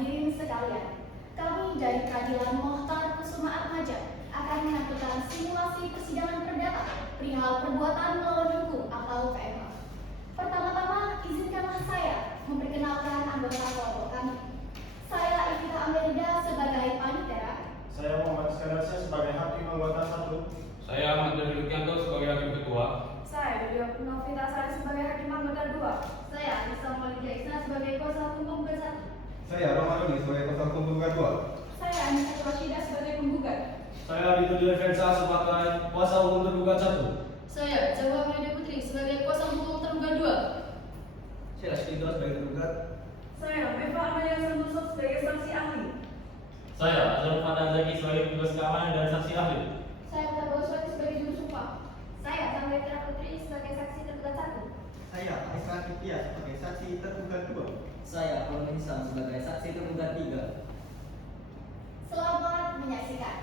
hadirin sekalian, kami dari Peradilan Mohtar Kusuma Atmaja akan menyampaikan simulasi persidangan perdata perihal perbuatan melawan hukum atau PMH. Pertama-tama, izinkanlah saya memperkenalkan anggota kelompok kami. Saya Evita Amerida sebagai panitera. Saya Muhammad Iskandar sebagai hakim anggota 1. Saya Ahmad Dani Lukianto sebagai hakim ketua. Saya Widya Purnavitasari sebagai hakim anggota 2. Saya Isa Maulidia Isna sebagai kuasa hukum penggugat 1. Saya Romadoni sebagai kuasa hukum penggugat 2. Saya Anissa Rashida sebagai penggugat. Saya Abidul Defensa sebagai kuasa hukum tergugat 1. Saya Jawa Media Putri sebagai kuasa hukum tergugat 2. Saya Lasvindra sebagai tergugat. Saya Meva Amaya Santoso sebagai saksi ahli. Saya Azrul Fadlan Zaki sebagai petugas keamanan dan saksi ahli. Saya Prabowo Swati sebagai juru sumpah. Saya Samretera Putri sebagai saksi tergugat 1. Saya Aisyah Aditya sebagai saksi tergugat 2. Saya Paul Insam sebagai saksi tergugat 3. Selamat menyaksikan.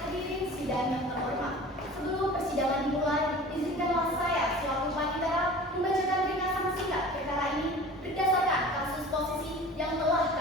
Hadirin sidang yang terhormat, sebelum persidangan dimulai, izinkanlah saya selaku panitera membacakan ringkasan singkat perkara ini berdasarkan kasus posisi yang telah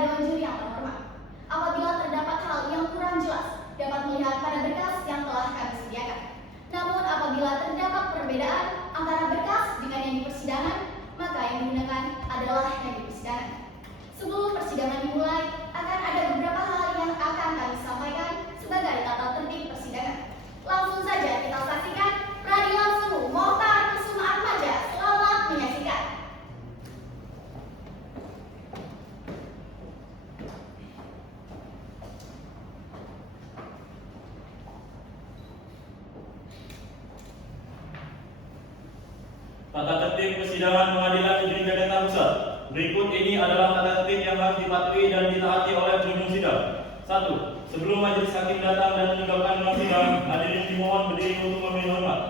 Dewan Juri yang terhormat. Apabila terdapat hal yang kurang jelas, dapat melihat pada berkas yang telah kami sediakan. Namun apabila terdapat perbedaan antara berkas dengan yang di persidangan, maka yang digunakan adalah yang di persidangan. Sebelum persidangan dimulai, akan ada beberapa hal yang akan kami sampaikan sebagai tata tertib persidangan. Langsung saja kita saksikan peradilan suhu Mohtar Kusuma Atmaja. Selamat menyaksikan. Tata tertib persidangan Pengadilan Negeri Jakarta Pusat. Berikut ini adalah tata tertib yang harus dipatuhi dan ditaati oleh pengunjung sidang. 1. Sebelum majelis hakim datang dan meninggalkan ruang sidang, hadirin dimohon berdiri untuk memberi hormat.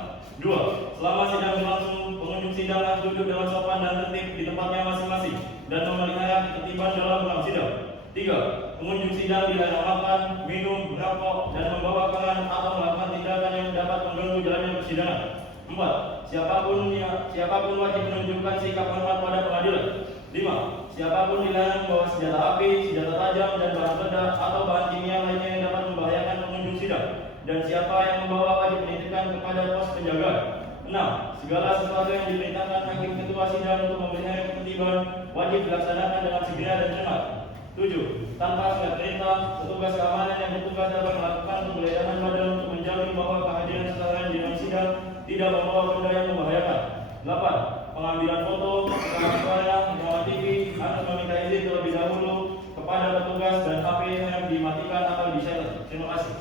2. Selama sidang berlangsung, pengunjung sidang harus duduk dengan sopan dan tertib di tempatnya masing-masing dan memelihara ketertiban dalam ruang sidang. 3. Pengunjung sidang dilarang makan, minum, merokok, dan membawa barang atau melakukan tindakan yang dapat mengganggu jalannya persidangan. 4. Siapapun wajib menunjukkan sikap hormat pada pengadilan. 5. Siapapun dilarang membawa senjata api, senjata tajam, dan bahan peledak atau bahan kimia lainnya yang dapat membahayakan pengunjung sidang. Dan siapa yang membawa wajib menitipkan kepada pos penjagaan. 6. Segala sesuatu yang diperintahkan hakim ketua sidang untuk memelihara ketertiban wajib dilaksanakan dengan segera dan cepat. 7. Tanpa surat perintah, petugas keamanan yang bertugas dapat melakukan penggeledahan badan untuk menjamin bahwa kehadiran seseorang di dalam sidang tidak membawa benda yang membahayakan. 8. Pengambilan foto, rekaman suara, rekaman TV, harus meminta izin terlebih dahulu kepada petugas dan HP yang dimatikan atau di-silent. Terima kasih.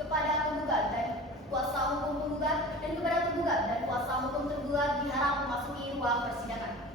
Kepada penggugat dan kuasa hukum penggugat dan kepada penggugat dan kuasa hukum tergugat diharap memasuki ruang persidangan.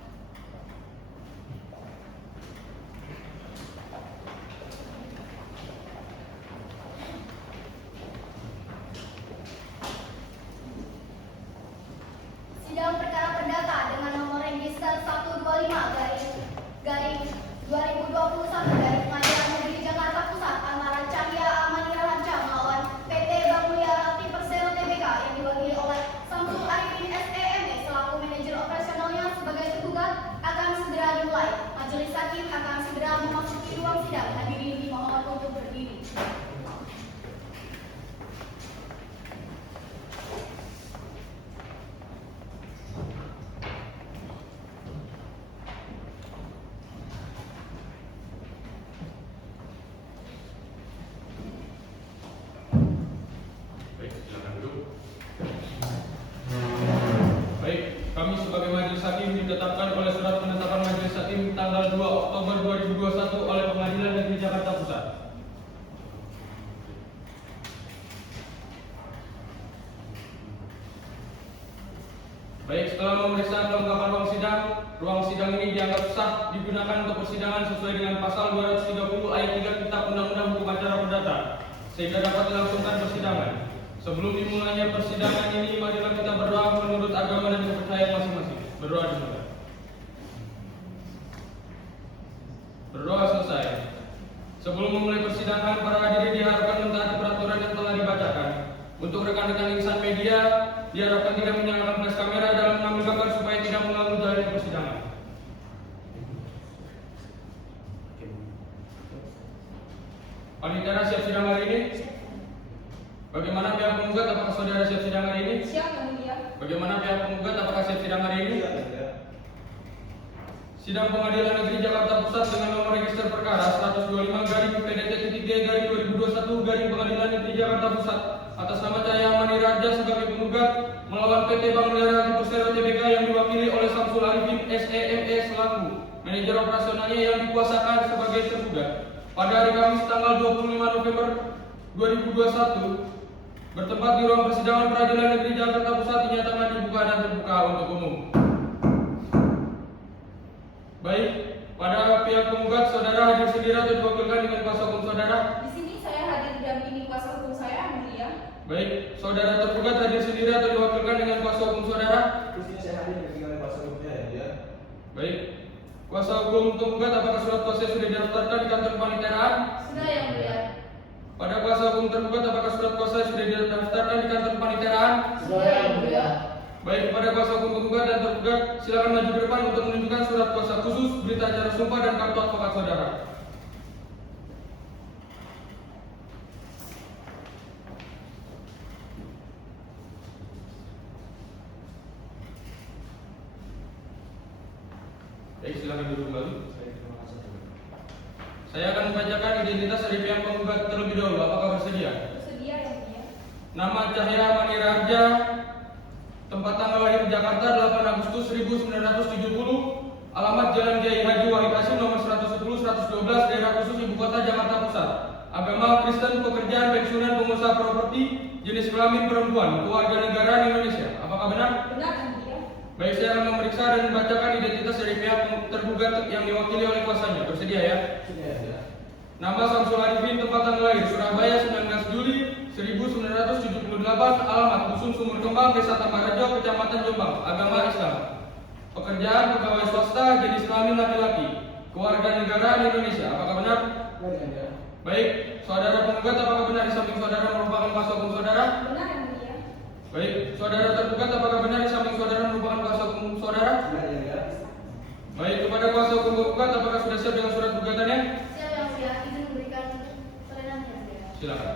Sidang perkara perdata dengan nomor register 125/2021 dari Pengadilan Negeri Jakarta Pusat antara Cahya Amani Raharja melawan PT Bank Mulia Rapti Persero Tbk yang diwakili oleh Samsul Arifin SEME selaku manajer operasionalnya sebagai tergugat akan segera dimulai. Majelis hakim akan segera memasuki ruang sidang. Hadirin dimohon untuk berdiri. Baik, silakan duduk. Baik, kami sebagai majelis hakim ditetapkan oleh surat penetapan majelis hakim tanggal 2 Oktober 2021 oleh Pengadilan Negeri Jakarta Pusat. Baik, setelah memeriksa kelengkapan ruang sidang ini dianggap sah digunakan untuk persidangan sesuai dengan pasal 230 ayat 3 Kitab Undang-Undang Hukum Acara Perdata, sehingga dapat dilangsungkan persidangan. Sebelum dimulainya persidangan ini, marilah kita berdoa menurut agama dan kepercayaan masing-masing. Berdoa dimulai. Berdoa selesai. Sebelum memulai persidangan, para hadirin diharapkan mentaati peraturan yang telah dibacakan. Untuk rekan-rekan insan media, diharapkan tidak menyalakan flash kamera dalam mengambil gambar supaya tidak mengganggu jalannya persidangan. Panitia siap sidang hari ini? Bagaimana pihak penggugat, apakah saudara siap sidang hari ini? Siap, Yang Mulia. Bagaimana pihak penggugat, apakah siap sidang hari ini? Sidang Pengadilan Negeri Jakarta Pusat dengan nomor register perkara 125/PDT-G/2021 Pengadilan Negeri Jakarta Pusat atas nama Cahya Amani Raharja sebagai penggugat melawan PT Bank Mulia Rapti Persero Tbk yang diwakili oleh Samsul Arifin SEME selaku manajer operasionalnya yang dikuasakan sebagai tergugat pada hari Kamis tanggal 25 November 2021 bertempat di ruang persidangan Pengadilan Negeri Jakarta Pusat dinyatakan dibuka dan terbuka untuk umum. Baik, pada pihak penggugat, saudara hadir sendiri atau diwakilkan dengan kuasa hukum saudara? Di sini saya hadir didampingi kuasa hukum saya, Yang Mulia. Baik, saudara tergugat hadir sendiri atau diwakilkan dengan kuasa hukum saudara? Di sini saya hadir didampingi oleh kuasa hukumnya ya. Baik, kuasa hukum penggugat, apakah surat kuasa sudah didaftarkan di kantor kepaniteraan? Sudah, Yang Mulia. Pada kuasa hukum tergugat, apakah surat kuasa sudah didaftarkan di kantor kepaniteraan? Sudah, Yang Mulia. Baik, kepada kuasa hukum penggugat dan tergugat, silakan maju ke depan untuk menunjukkan surat kuasa khusus, berita acara sumpah dan kartu advokat saudara. Baik, silakan duduk kembali. Saya akan membacakan identitas dari pihak penggugat terlebih dahulu. Apakah bersedia? Bersedia yang mulia. Nama Cahya Manirarja, tempat tanggal lahir Jakarta 8 Agustus 1970, alamat Jalan Kiai Haji Wahid Hasyim nomor 110 112 daerah khusus Ibu Kota Jakarta Pusat. Agama Kristen, pekerjaan pensiunan pengusaha properti, jenis kelamin perempuan, keluarga negaraan Indonesia. Apakah benar? Benar yang mulia. Baik, saya akan memeriksa dan membacakan identitas dari pihak tergugat yang diwakili oleh kuasanya. Bersedia ya? Nama Samsul Arifin, tempat tanggal lahir Surabaya 19 Juli 1978, alamat Dusun Sumur Kembang, Desa Tambarajo, Kecamatan Jombang, agama Islam. Pekerjaan pegawai swasta, jenis kelamin laki-laki, keluarga negaraan Indonesia. Apakah benar? Baik, saudara penggugat, apakah benar di samping saudara merupakan kuasa hukum saudara? Benar yang mulia. Baik, saudara tergugat, apakah benar di samping saudara merupakan kuasa hukum saudara? Baik, kepada kuasa hukum penggugat, apakah sudah siap dengan surat gugatannya? Siap yang mulia, izin memberikan keterangan yang mulia. Silakan.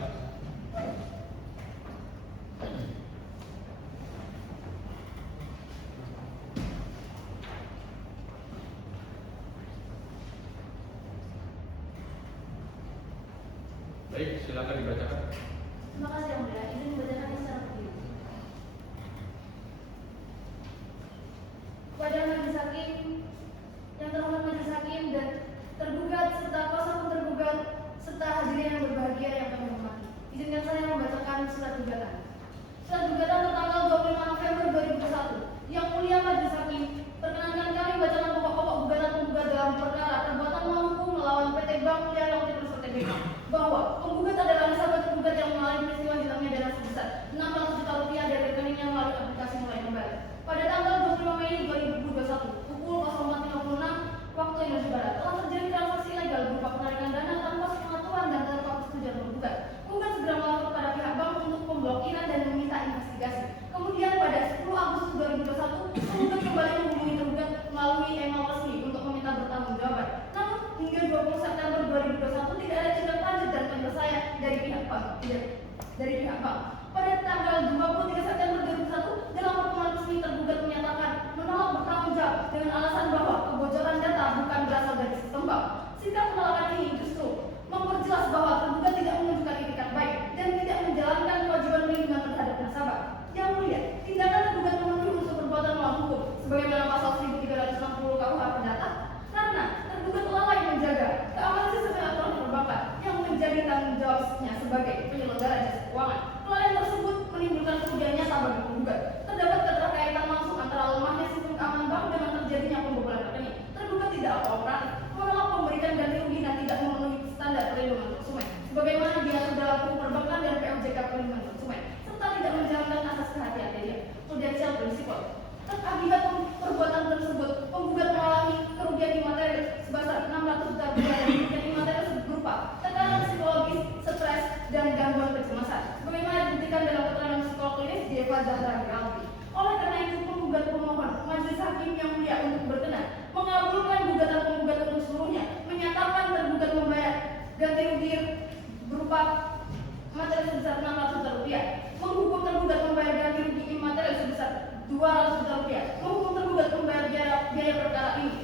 Baik, silakan dibacakan. Terima kasih yang mulia, izin membacakannya secara berdiri. Kepada majelis hakim, yang terhormat majelis hakim dan tergugat serta kuasa hukum tergugat serta hadirin yang berbahagia yang kami hormati, izinkan saya membacakan surat gugatan. Surat gugatan tertanggal 25 November 2021. Yang mulia majelis hakim, perkenankan kami bacakan pokok-pokok gugatan penggugat dalam perkara perbuatan melawan hukum melawan PT Bank Mulia Multiplus Tbk, bahwa penggugat adalah nasabah tergugat yang mengalami peristiwa hilangnya dana sebesar 600 juta rupiah dari rekeningnya melalui aplikasi Mulai Kembali pada tanggal 25 Mei 2021 pukul 04.56 waktu Indonesia Barat telah terjadi transaksi ilegal berupa penarikan dana tanpa sepengetahuan dan tanpa persetujuan penggugat. Penggugat segera melapor pada pihak bank untuk pemblokiran dan meminta investigasi. Kemudian pada 10 Agustus 2021 penggugat kembali menghubungi tergugat melalui email resmi untuk meminta bertanggungjawaban. Namun hingga 20 September 2021 tidak ada tindak lanjut dan penyelesaian dari pihak bank. Pada tanggal 23 September 2001 dalam pertemuan resmi tergugat menyatakan menolak bertanggung jawab dengan alasan bahwa kebocoran data bukan berasal dari sistem bank. Sikap penolakan ini justru memperjelas bahwa tergugat tidak menunjukkan itikat baik dan tidak menjalankan kewajiban perlindungan terhadap nasabah. Yang mulia, tindakan tergugat memenuhi unsur perbuatan melawan hukum sebagaimana pasal 1360 KUH Perdata karena tergugat lalai menjaga keamanan sistem elektronik perbankan yang menjadi tanggung jawabnya sebagai penyelenggara jasa keuangan. Kelalaian tersebut menimbulkan kerugian nyata bagi penggugat. Terdapat keterkaitan langsung antara lemahnya sistem keamanan bank dengan terjadinya pembobolan rekening. Tergugat tidak kooperatif, menolak memberikan ganti rugi dan tidak memenuhi standar perlindungan konsumen sebagaimana diatur dalam hukum perbankan dan POJK perlindungan konsumen, serta tidak menjalankan asas kehati-hatian prudential principle. Akibat perbuatan tersebut, penggugat mengalami kerugian imaterial sebesar 600 juta rupiah dan kerugian imaterial berupa tekanan psikologis, stres, dan gangguan kecemasan. Sebagaimana dibuktikan dalam keterangan psikolog klinis di Eva Zahra Albi. Oleh karena itu, penggugat pemohon majelis hakim yang mulia untuk berkenan mengabulkan gugatan penggugat untuk seluruhnya, menyatakan tergugat membayar ganti rugi berupa materi sebesar 600 juta rupiah, menghukum tergugat membayar ganti rugi imaterial sebesar 200 juta rupiah, menghukum tergugat membayar biaya perkara ini,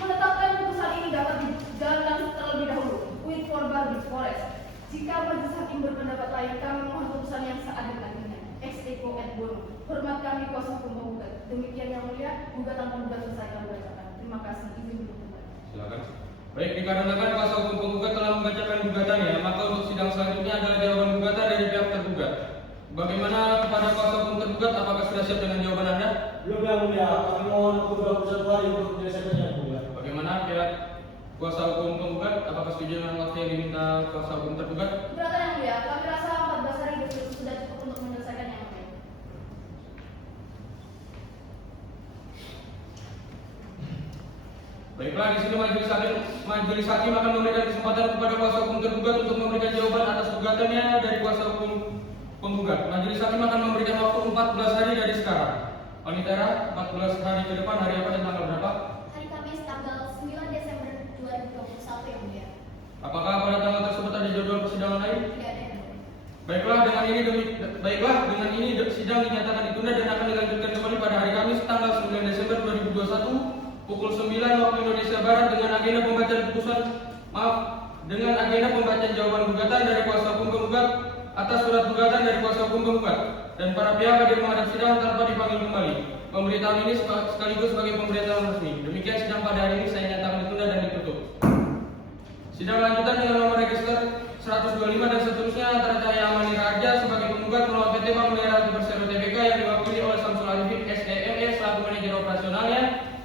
menetapkan putusan ini dapat dijalankan terlebih dahulu with forbar di forest. Jika majelis hakim berpendapat lain, kami mohon putusan yang seadil-adilnya ex equo et bono. Hormat kami kuasa hukum penggugat. Demikian yang mulia, gugatan penggugat selesai kami bacakan. Terima kasih. Izin berkenan. Silakan. Baik, dikarenakan kuasa hukum penggugat telah membacakan gugatannya, maka untuk sidang selanjutnya adalah jawaban gugatan dari pihak tergugat. Bagaimana kepada kuasa hukum tergugat, apakah sudah siap dengan jawaban Anda? Belum yang mulia, kami mohon waktu 21 hari untuk menyelesaikan yang mulia. Bagaimana pihak kuasa hukum penggugat, apakah setuju dengan waktu yang diminta kuasa hukum tergugat? Keberatan yang mulia, kami rasa 14 hari sudah cukup untuk menyelesaikan yang mulia. Baiklah, di sini majelis hakim akan memberikan kesempatan kepada kuasa hukum tergugat untuk memberikan jawaban atas gugatannya dari kuasa hukum penggugat. Majelis hakim akan memberikan waktu 14 hari dari sekarang. Panitera 14 hari ke depan hari apa dan tanggal berapa? Hari Kamis tanggal 9 Desember 2021 yang mulia. Apakah pada tanggal tersebut ada jadwal persidangan lain? Tidak ada yang mulia. Baiklah, dengan ini sidang dinyatakan ditunda dan akan dilanjutkan kembali pada hari Kamis tanggal 9 Desember 2021 pukul 9 waktu Indonesia Barat dengan agenda pembacaan jawaban gugatan dari kuasa hukum penggugat atas surat gugatan dari kuasa hukum penggugat dan para pihak hadir menghadap sidang tanpa dipanggil kembali. Pemberitaan ini sekaligus sebagai pemberitaan resmi. Demikian sidang pada hari ini saya nyatakan ditunda dan ditutup. Sidang lanjutan dengan nomor register 125 dan seterusnya antara Cahaya Amani Raja sebagai penggugat melawan PT Bank Melera Persero Tbk yang diwakili oleh Samsul Arifin SEME selaku manajer operasionalnya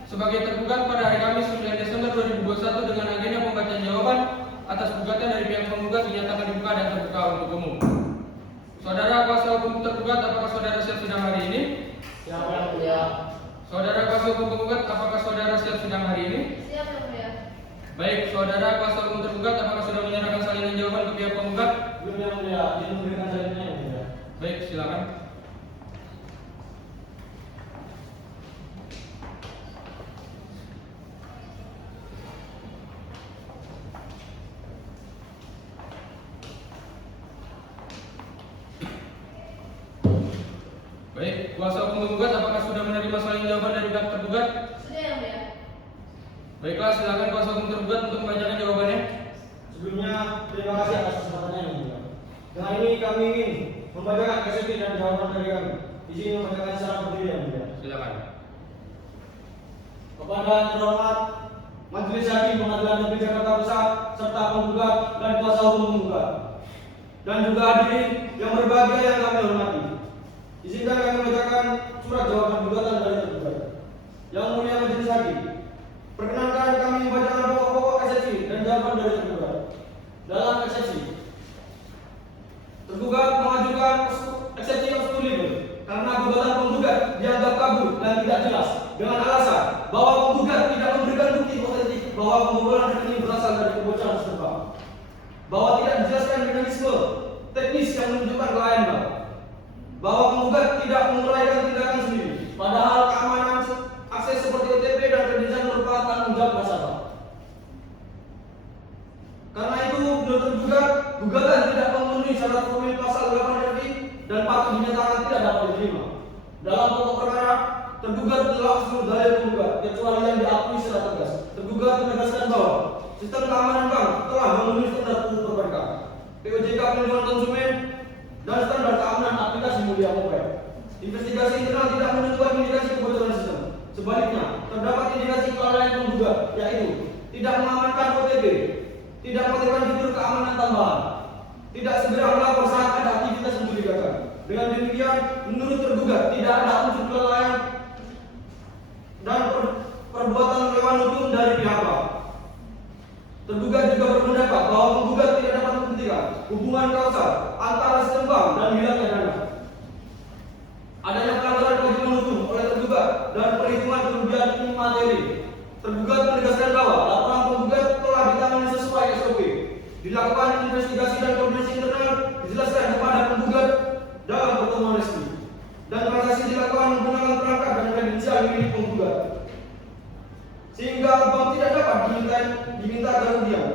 sebagai tergugat pada hari Kamis 9 Desember 2021 dengan agenda pembacaan jawaban atas gugatan dari pihak penggugat dinyatakan dibuka dan terbuka untuk umum. Saudara kuasa hukum tergugat, apakah saudara siap sidang hari ini? Siap yang mulia. Saudara kuasa hukum penggugat, apakah saudara siap sidang hari ini? Siap yang mulia. Baik, saudara kuasa hukum tergugat, apakah sudah menyerahkan salinan jawaban ke pihak penggugat? Belum yang mulia, ini memberikan salinannya yang mulia. Baik, silakan. Baik, kuasa hukum penggugat, apakah sudah menerima salinan jawaban dari pihak tergugat? Sudah yang mulia. Baiklah, silakan kuasa hukum tergugat untuk membacakan jawabannya. Sebelumnya, terima kasih atas kesempatannya yang mulia. Dengan ini kami ingin membacakan eksepsi dan jawaban dari kami. Izin membacakan secara berdiri yang mulia. Silakan. Kepada yang terhormat Majelis Hakim Pengadilan Negeri Jakarta Pusat serta penggugat dan kuasa hukum penggugat dan juga hadirin yang berbahagia yang kami hormati. Izinkan kami membacakan surat jawaban gugatan dari tergugat. Yang mulia Majelis Hakim, perkenankan kami membacakan pokok-pokok eksepsi dan jawaban dari tergugat. Dalam eksepsi, tergugat mengajukan eksepsi yang legal karena gugatan penggugat dianggap kabur dan tidak jelas dengan alasan bahwa penggugat tidak memberikan bukti otentik bahwa pembobolan rekening berasal dari kebocoran setempat, bahwa tidak dijelaskan mekanisme teknis yang menunjukkan kelainan bank, bahwa penggugat tidak menguraikan tindakan sendiri, padahal keamanan akses seperti OTP dan kreditan merupakan tanggung jawab nasabah. Karena itu, menurut tergugat, gugatan tidak memenuhi syarat formil pasal 8 RI dan patut dinyatakan tidak dapat diterima. Dalam pokok perkara, tergugat telah seluruh dalil penggugat kecuali yang diakui secara tegas. Tergugat menegaskan bahwa sistem keamanan bank telah memenuhi standar mutu perbankan, POJK perlindungan konsumen, dan standar keamanan aplikasi Mulia Mobile. Investigasi internal tidak menentukan indikasi kebocoran sistem. Sebaliknya, terdapat indikasi kelalaian penggugat, yaitu tidak mengamankan OTP, tidak melakukan fitur keamanan tambahan, tidak segera melapor saat ada aktivitas mencurigakan. Dengan demikian, menurut tergugat tidak ada unsur kelalaian dan perbuatan melawan hukum dari pihak bank. Tergugat juga berpendapat bahwa penggugat tidak dapat membuktikan hubungan kausal antara sistem bank dan hilangnya dana. Adanya pelanggaran kewajiban hukum oleh tergugat dan perhitungan kerugian imateri. Tergugat menegaskan bahwa laporan penggugat telah ditangani sesuai SOP. Dilakukan investigasi dan koordinasi internal dijelaskan kepada penggugat dalam pertemuan resmi. Dan transaksi dilakukan menggunakan perangkat dan kredensial milik penggugat. Sehingga bank tidak dapat diminta kerugian.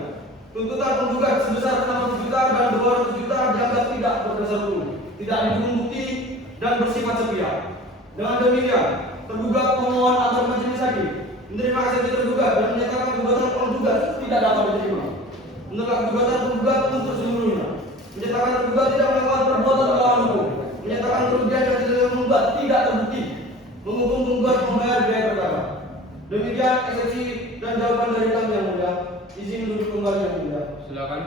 Tuntutan penggugat sebesar 600 juta dan 200 juta dianggap tidak berdasar hukum, tidak didukung bukti dan bersifat sepihak. Dengan demikian, tergugat memohon agar majelis hakim menerima eksepsi tergugat dan menyatakan gugatan penggugat tidak dapat diterima. Menolak gugatan penggugat untuk seluruhnya. Menyatakan tergugat tidak melakukan perbuatan melawan hukum. Menyatakan kerugian yang tidak penggugat tidak terbukti. Menghukum penggugat membayar biaya perkara. Demikian eksepsi dan jawaban dari kami yang mulia. Izin duduk kembali yang mulia. Silakan.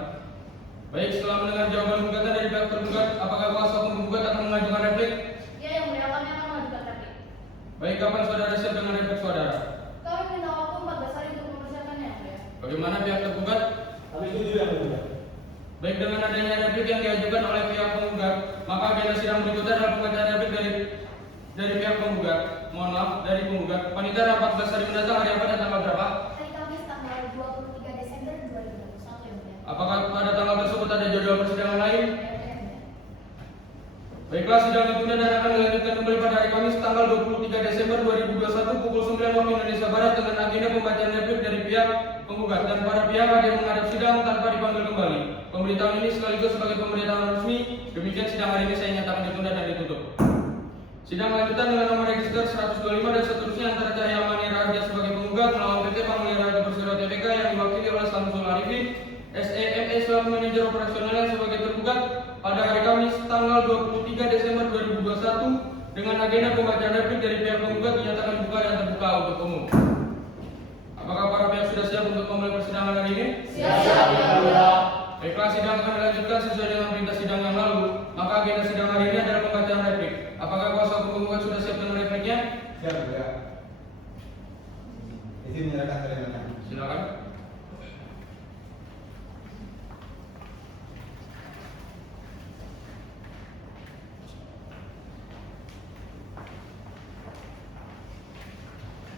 Baik, setelah mendengar jawaban gugatan dari pihak tergugat, apakah kuasa hukum penggugat akan mengajukan replik? Ya yang mulia, kami akan mengajukan replik. Baik, kapan saudara siap dengan replik saudara? Kami minta waktu 14 hari untuk mempersiapkannya yang mulia. Bagaimana pihak tergugat? Kami setuju yang mulia. Baik, dengan adanya replik yang diajukan oleh pihak penggugat, maka agenda sidang berikutnya adalah pembacaan replik dari pihak penggugat. Mohon maaf, dari penggugat. Panitera 14 hari mendatang hari apa dan tanggal berapa? Hari Kamis tanggal 23 Desember 2021 yang mulia. Apakah pada tanggal tersebut ada jadwal persidangan lain? Tidak ada yang mulia. Baiklah, sidang ditunda dan akan dilanjutkan kembali pada hari Kamis tanggal 23 Desember 2021 pukul 9 waktu Indonesia Barat dengan agenda pembacaan replik dari pihak penggugat dan para pihak hadir menghadap sidang tanpa dipanggil kembali. Pemberitahuan ini sekaligus sebagai pemberitahuan resmi. Demikian sidang hari ini saya nyatakan ditunda dan ditutup. Sidang lanjutan dengan nomor register 125 dan seterusnya antara Cahya Mani Raharja sebagai penggugat melawan PT Bank Mulia Raja Persero Tbk yang diwakili oleh Samsul Arifin SEME selaku manajer operasionalnya sebagai tergugat pada hari Kamis tanggal 23 Desember 2021 dengan agenda pembacaan replik dari pihak penggugat dinyatakan dibuka dan terbuka untuk umum. Apakah para pihak sudah siap untuk memulai persidangan hari ini? Siap, Yang Mulia. Baiklah, sidang akan dilanjutkan sesuai dengan perintah sidang yang lalu. Maka agenda sidang hari ini adalah pembacaan replik. Apakah kuasa hukum penggugat sudah siap dengan repliknya? Siap, ya. Izin menyerahkan keterangan. Silakan.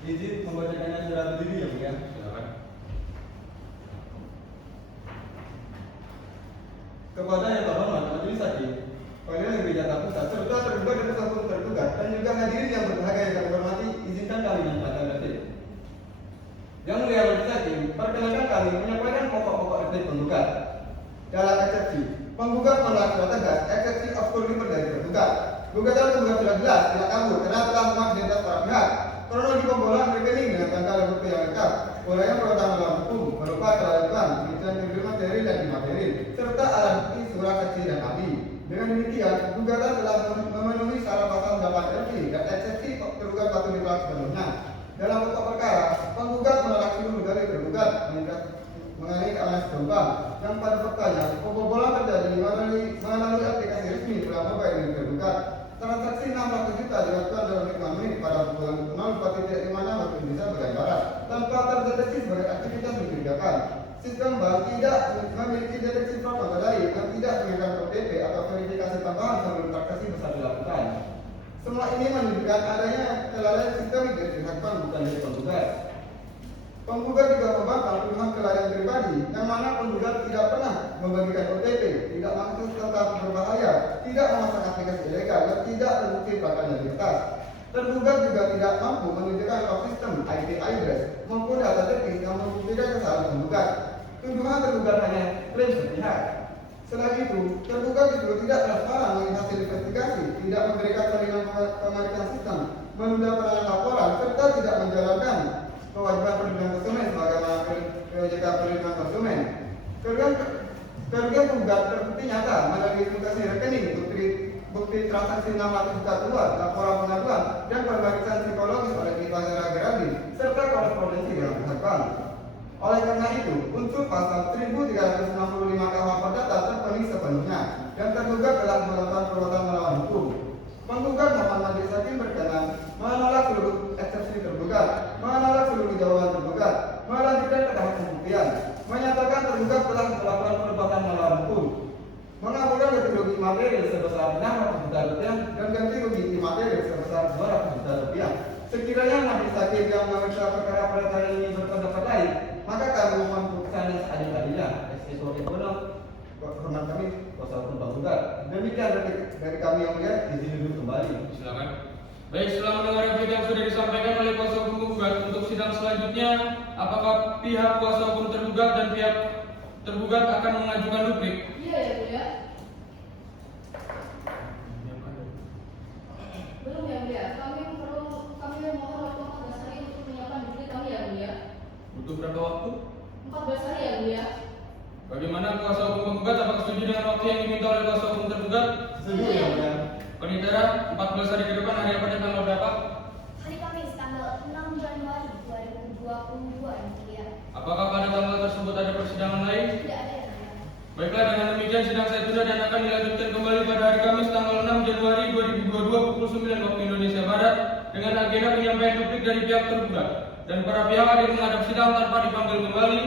Izin membacakannya secara berdiri, Yang Mulia. Silakan. Kepada yang terhormat majelis hakim, pengadilan negeri Jakarta Pusat serta tergugat dan kuasa hukum tergugat dan juga hadirin yang berbahagia yang kami hormati, izinkan kami menyampaikan replik. Yang Mulia Majelis Hakim, perkenankan kami menyampaikan pokok-pokok replik penggugat. Dalam eksepsi, penggugat menolak secara tegas eksepsi obskur dari tergugat. Gugatan tergugat sudah jelas tidak kabur karena telah memuat identitas para pihak. Kronologi pembolaan rekening dengan tanggal dan bukti yang lengkap, uraian perbuatan melawan hukum berupa kelalaian, penipuan negeri materi dan imateri, serta alat bukti surat saksi dan ahli. Dengan demikian, gugatan telah memenuhi syarat pasal 8 RP dan eksepsi tergugat patut ditolak sepenuhnya. Dalam pokok perkara, penggugat menolak seluruh dalil tergugat mengenai keamanan setempat yang pada faktanya pembobolan terjadi melalui aplikasi resmi dalam mobile milik tergugat. Transaksi 600 juta dilakukan dalam 5 menit pada pukul 04.56 waktu Indonesia bagian Barat tanpa terdeteksi sebagai aktivitas mencurigakan. Sistem bank tidak memiliki deteksi fraud metodologi dan tidak mengirimkan OTP atau verifikasi tambahan sebelum transaksi bisa dilakukan. Semua ini menunjukkan adanya kelalaian sistem dari pihak bank bukan dari penggugat. Penggugat juga membantah tuduhan kelalaian pribadi yang mana penggugat tidak pernah membagikan OTP, tidak langsung serta berbahaya, tidak memasang aplikasi ilegal dan tidak terbukti pelanggaran identitas. Tergugat juga tidak mampu menunjukkan log sistem IP address maupun data teknis yang membuktikan kesalahan penggugat. Tuduhan tergugat hanya klaim sepihak. Selain itu, tergugat juga tidak transparan mengenai hasil investigasi, tidak memberikan salinan pemeriksaan sistem, menunda penanganan laporan, serta tidak menjalankan kewajiban perlindungan konsumen sebagaimana POJK perlindungan konsumen. Kerugian penggugat terbukti nyata melalui mutasi rekening, bukti transaksi 600 juta keluar, laporan pengaduan, dan pemeriksaan psikologis oleh Ivana Ragerandi, serta korespondensi dengan pihak bank. Oleh karena itu, unsur pasal 1365 KUH Perdata terpenuhi sepenuhnya, dan tergugat telah melakukan perbuatan melawan hukum. Penggugat Muhammad Majelis Hakim berkenan menolak seluruh eksepsi tergugat, menolak seluruh jawaban tergugat, melanjutkan ke tahap pembuktian, menyatakan tergugat telah melakukan perbuatan melawan hukum, mengabulkan ganti rugi material sebesar 600 juta rupiah dan ganti rugi imaterial sebesar 200 juta rupiah. Sekiranya Majelis Hakim yang memeriksa perkara pada ini berpendapat lain, maka kami mohon putusan yang seadil-adilnya. SSO Ekonom, hormat kami, kuasa hukum penggugat. Demikian dari kami yang mulia, izin duduk kembali. Silakan. Baik, setelah mendengar replik yang sudah disampaikan oleh kuasa hukum penggugat, untuk sidang selanjutnya, apakah pihak kuasa hukum tergugat dan pihak tergugat akan mengajukan duplik? Iya, Yang Mulia. Belum, Yang Mulia. Kami mohon waktu 14 hari untuk menyiapkan duplik kami, Yang Mulia. Butuh berapa waktu? 14 hari, Yang Mulia. Bagaimana kuasa hukum penggugat? Apakah setuju dengan waktu yang diminta oleh kuasa hukum tergugat? Setuju yang mulia. Penitera, 14 hari ke depan, hari apa dan tanggal berapa? Hari Kamis, tanggal 6 Januari 2022, Yang Mulia. Apakah pada tanggal tersebut ada persidangan lain? Tidak ada, Yang Mulia. Baiklah, dengan demikian sidang saya tunda dan akan dilanjutkan kembali pada hari Kamis tanggal 6 Januari 2022 pukul 9 waktu Indonesia Barat dengan agenda penyampaian duplik dari pihak tergugat dan para pihak hadir menghadap sidang tanpa dipanggil kembali.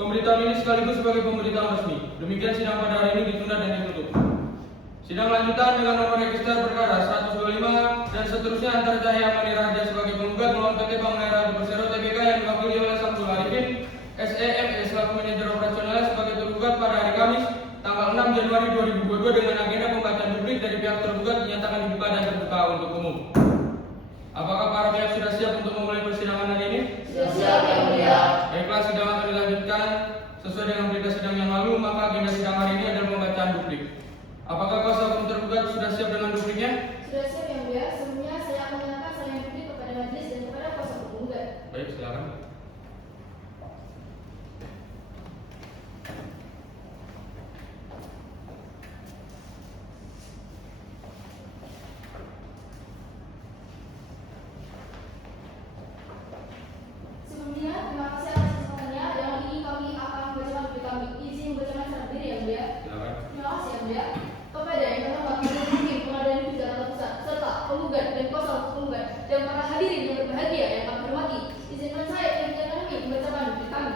Pemberitaan ini sekaligus sebagai pemberitaan resmi. Demikian sidang pada hari ini ditunda dan ditutup. Sidang lanjutan dengan nomor register perkara 125 dan seterusnya antara Cahya Mani Raharja sebagai penggugat melawan PT Bank Mulia Raja Persero Tbk yang diwakili oleh Samsul Arifin SEME selaku manajer operasional sebagai tergugat pada hari Kamis tanggal 6 Januari 2022 dengan agenda pembacaan duplik dari pihak tergugat sudah siap dengan dupliknya? Sudah siap yang mulia. Sebelumnya saya akan menyerahkan salinan duplik kepada majelis dan kepada kuasa hukum penggugat. Baik, silakan. Sebelumnya, terima kasih atas kesempatannya. Yang ini kami akan membacakan duplik kami. Izin membacakan secara berdiri yang mulia. Silakan. Terima kasih yang mulia. Kepada yang terhormat Majelis Hakim Pengadilan Negeri Jakarta Pusat serta penggugat dan kuasa hukum penggugat dan para hadirin yang berbahagia yang kami hormati, izinkan saya yang kami membacakan duplik kami.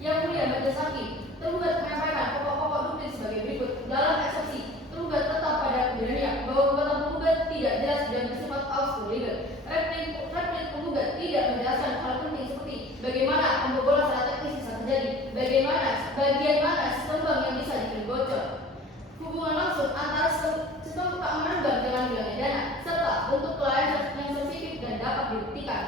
Yang mulia Majelis Hakim, tergugat menyampaikan pokok-pokok duplik sebagai berikut. Dalam eksepsi, tergugat tetap pada pendiriannya bahwa gugatan penggugat tidak jelas dan bersifat obskur legal. Replik penggugat tidak menjelaskan hal penting seperti bagaimana pembobolan secara teknis bisa terjadi, bagian mana sistem bank yang bisa dibikin bocor, hubungan langsung antara sistem keamanan bank dengan hilangnya dana, serta bentuk pelayanan yang sensitif dan dapat dibuktikan.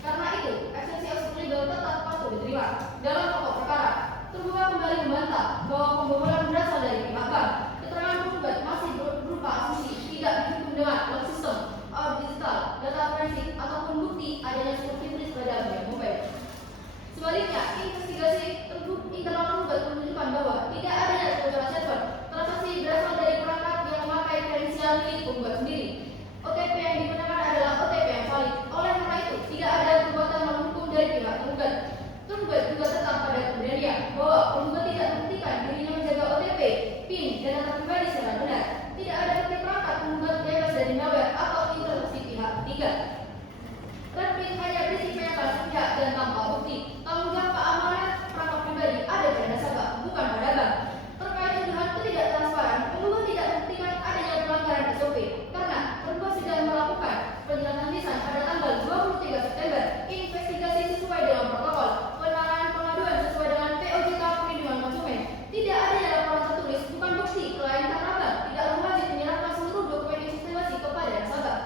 Karena itu, eksepsi obskur legal tetap patut diterima. Dalam pokok perkara, tergugat kembali membantah bahwa pembobolan berasal dari pihak bank. Keterangan penggugat masih berupa asumsi, tidak didukung dengan alat sistem, alat digital, data forensik, ataupun bukti adanya subjektivitas pada yang mobile. Sebaliknya, investigasi internal penggugat menunjukkan bahwa tidak adanya kebocoran server. Transaksi berasal dari perangkat yang memakai kredensial milik penggugat sendiri. OTP yang digunakan adalah OTP yang valid. Oleh karena itu, tidak ada perbuatan melawan hukum dari pihak penggugat. Tergugat juga tetap pada pendiriannya bahwa penggugat tidak membuktikan dirinya menjaga OTP, PIN, dan data pribadi secara benar. Tidak ada bukti perangkat penggugat bebas dari malware atau interaksi pihak ketiga. Replik hanya berisi pernyataan sepihak dan tanpa bukti. Tanggung jawab keamanan perangkat pribadi ada pada nasabah, bukan pada bank. Terkait tuduhan ketidaktransparan, penggugat tidak membuktikan adanya pelanggaran SOP karena tergugat sudah melakukan penjelasan lisan pada tanggal 23 September, investigasi sesuai dengan protokol, penanganan pengaduan sesuai dengan POJK Perlindungan Konsumen. Tidak adanya laporan tertulis, bukan bukti klien karena bank tidak wajib menyerahkan seluruh dokumen investigasi kepada nasabah.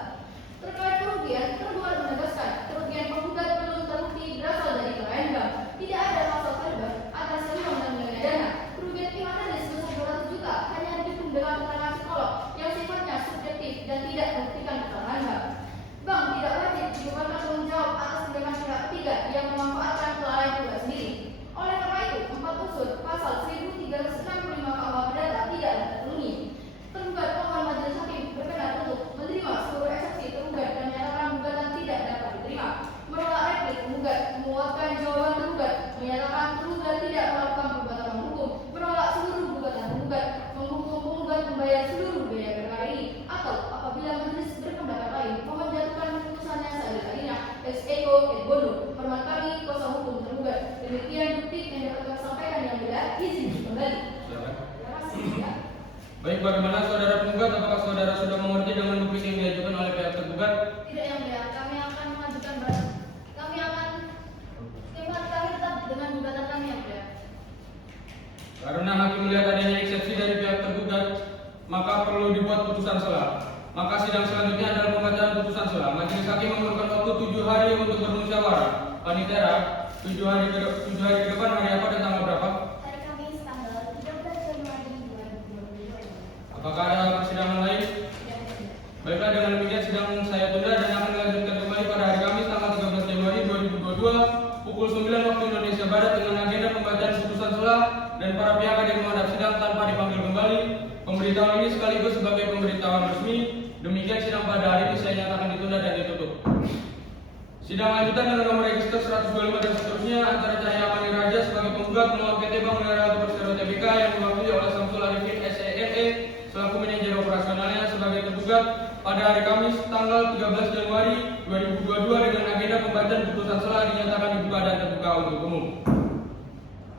Terkait kerugian, tergugat menegaskan kerugian penggugat belum terbukti berasal dari klien bank. Tidak ada pasal verbal atas uang dan nilai dana. Kerugian pihak tadi sebesar 200 juta hanya didukung dengan keterangan psikolog yang sifatnya subjektif dan tidak membuktikan keterangan bank. Bank tidak wajib dikeluarkan tanggung jawab atas tindakan pihak ketiga yang memanfaatkan kelalaian penggugat sendiri. Oleh karena itu, 4 unsur pasal 1365 KUH Perdata tidak terpenuhi. Tergugat mohon majelis hakim berkenan untuk menerima seluruh eksepsi tergugat dan menyatakan gugatan tidak dapat diterima. Menolak replik penggugat, menguatkan jawaban tergugat, menyatakan tergugat tidak melakukan perbuatan menghukum, menolak seluruh gugatan penggugat, menghukum penggugat membayar seluruh biaya perkara ini, atau apabila majelis berpendapat lain, mohon jatuhkan putusan yang seadil-adilnya ex eco et bono. Hormat kami kuasa hukum tergugat. Demikian bukti yang dapat kami sampaikan yang mulia. Izin kembali. Silakan. Terima kasih ya. Baik, bagaimana saudara penggugat? Apakah saudara sudah mengerti dengan duplik yang diajukan oleh pihak tergugat? Tidak yang mulia, kami akan mengajukan kami tetap dengan gugatan kami yang mulia. Karena hakim melihat adanya eksepsi dari pihak tergugat, maka perlu dibuat putusan sela. Maka sidang selanjutnya adalah pembacaan putusan sela. Majelis hakim memerlukan waktu 7 hari untuk bermusyawarah. Panitera, 7 hari ke depan hari apa dan tanggal berapa? Hari Kamis tanggal 13 Januari 2022. Apakah ada persidangan lain? Tidak ada. Baiklah, dengan demikian sidang saya tunda dan akan dilanjutkan kembali pada hari Kamis tanggal 13 Januari 2022 pukul 9 waktu Indonesia Barat dengan agenda pembacaan putusan sela dan para pihak hadir menghadap sidang tanpa dipanggil kembali. Pemberitahuan ini sekaligus sebagai pemberitahuan resmi. Demikian sidang pada hari ini saya nyatakan ditunda dan ditutup. Sidang lanjutan dengan nomor register 125 dan seterusnya antara Cahaya Mani Raja sebagai penggugat melawan PT Bank Negara Persero Tbk yang diwakili oleh Samsul Arifin SEME selaku manajer operasionalnya sebagai tergugat pada hari Kamis tanggal 13 Januari 2022 dengan agenda pembacaan putusan sela dinyatakan dibuka dan terbuka untuk umum.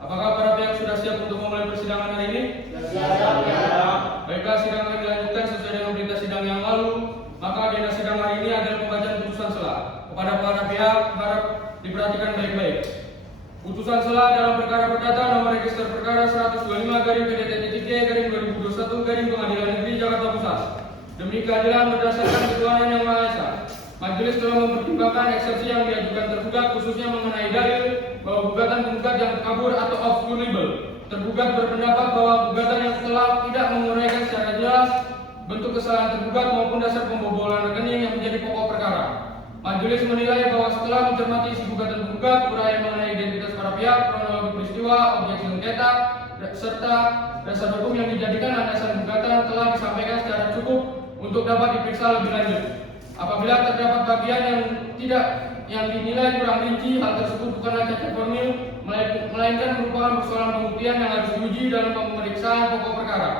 Apakah para pihak sudah siap untuk memulai persidangan hari ini? Siap. Baiklah, sidang akan dilanjutkan sesuai dengan berita sidang yang lalu. Maka agenda sidang hari ini adalah pembacaan putusan sela. Kepada para pihak harap diperhatikan baik-baik. Putusan sela dalam perkara perdata nomor register perkara 125/PDT-T/2021 Pengadilan Negeri Jakarta Pusat. Demi keadilan berdasarkan ketuhanan yang Maha Esa, majelis telah mempertimbangkan eksepsi yang diajukan tergugat khususnya mengenai dalil bahwa gugatan penggugat yang kabur atau obscurable. Tergugat berpendapat bahwa gugatan yang telah tidak menguraikan secara jelas bentuk kesalahan tergugat maupun dasar pembobolan rekening yang menjadi pokok perkara. Majelis menilai bahwa setelah mencermati isi gugatan penggugat, uraian mengenai identitas para pihak, kronologi peristiwa, objek sengketa, serta dasar hukum yang dijadikan landasan gugatan telah disampaikan secara cukup untuk dapat diperiksa lebih lanjut. Apabila terdapat bagian yang dinilai kurang rinci, hal tersebut bukanlah cacat formil, melainkan merupakan persoalan pembuktian yang harus diuji dalam pemeriksaan pokok perkara.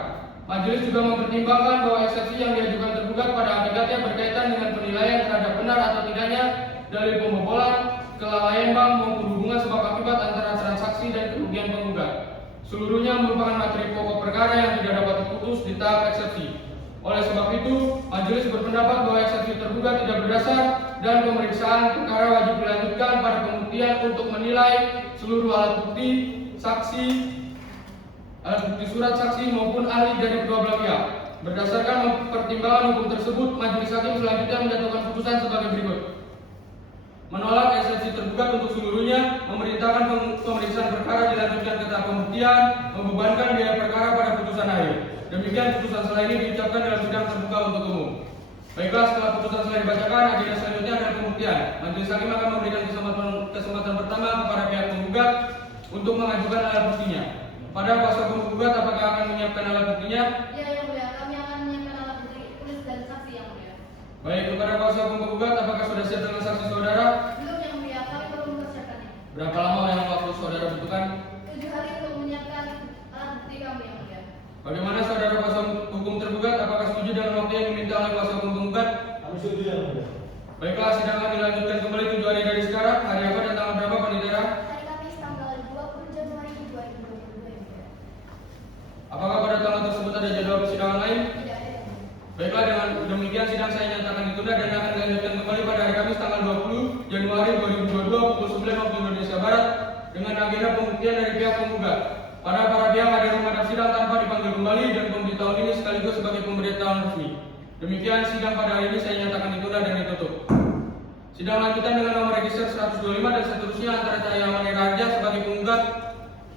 Majelis juga mempertimbangkan bahwa eksepsi yang diajukan tergugat pada hakikatnya berkaitan dengan penilaian terhadap benar atau tidaknya dalil pembobolan, kelalaian bank maupun hubungan sebab akibat antara transaksi dan kerugian penggugat. Seluruhnya merupakan materi pokok perkara yang tidak dapat diputus di tahap eksepsi. Oleh sebab itu, majelis berpendapat bahwa eksepsi tergugat tidak berdasar dan pemeriksaan perkara wajib dilanjutkan pada pembuktian untuk menilai seluruh alat bukti, surat saksi maupun ahli dari kedua belah pihak. Berdasarkan pertimbangan hukum tersebut, majelis hakim selanjutnya menjatuhkan putusan sebagai berikut: menolak eksepsi tergugat untuk seluruhnya, memerintahkan pemeriksaan perkara dilanjutkan ke tahap pembuktian, membebankan biaya perkara pada putusan akhir. Demikian putusan setelah ini diucapkan dalam sidang terbuka untuk umum. Baiklah, setelah putusan selesai dibacakan, agenda selanjutnya adalah pembuktian. Majelis hakim akan memberikan kesempatan pertama kepada pihak penggugat untuk mengajukan alat buktinya. Pada kuasa penggugat, apakah akan menyiapkan alat buktinya? Ya, yang mulia, kami akan menyiapkan alat bukti tulis dan saksi, yang mulia. Baik, kepada kuasa penggugat, apakah sudah siap dengan saksi saudara? Belum, yang mulia, kami perlu mempersiapkannya. Berapa lama yang waktu saudara butuhkan? 7 hari untuk menyiapkan alat bukti kami, yang mulia. Bagaimana saudara kuasa hukum tergugat? Apakah setuju dengan waktu yang diminta oleh kuasa hukum penggugat? Kami setuju, Yang Mulia. Baiklah, sidang akan dilanjutkan kembali 7 hari dari sekarang. Hari apa dan tanggal berapa, Panitera? Hari Kamis tanggal 20 Januari 2022, yang mulia. Apakah pada tanggal tersebut ada jadwal persidangan lain? Tidak ada, yang mulia. Baiklah, dengan demikian sidang saya nyatakan ditunda dan akan dilanjutkan kembali pada hari Kamis tanggal 20 Januari 2022 pukul 9 waktu Indonesia Barat dengan agenda pembuktian dari pihak penggugat. Pada para pihak hadir menghadap sidang tanpa dipanggil kembali dan pemberitahuan ini sekaligus sebagai pemberitahuan resmi. Demikian sidang pada hari ini saya nyatakan ditunda dan ditutup. Sidang lanjutan dengan nomor register 125 dan seterusnya antara Cahaya Mani Raja sebagai penggugat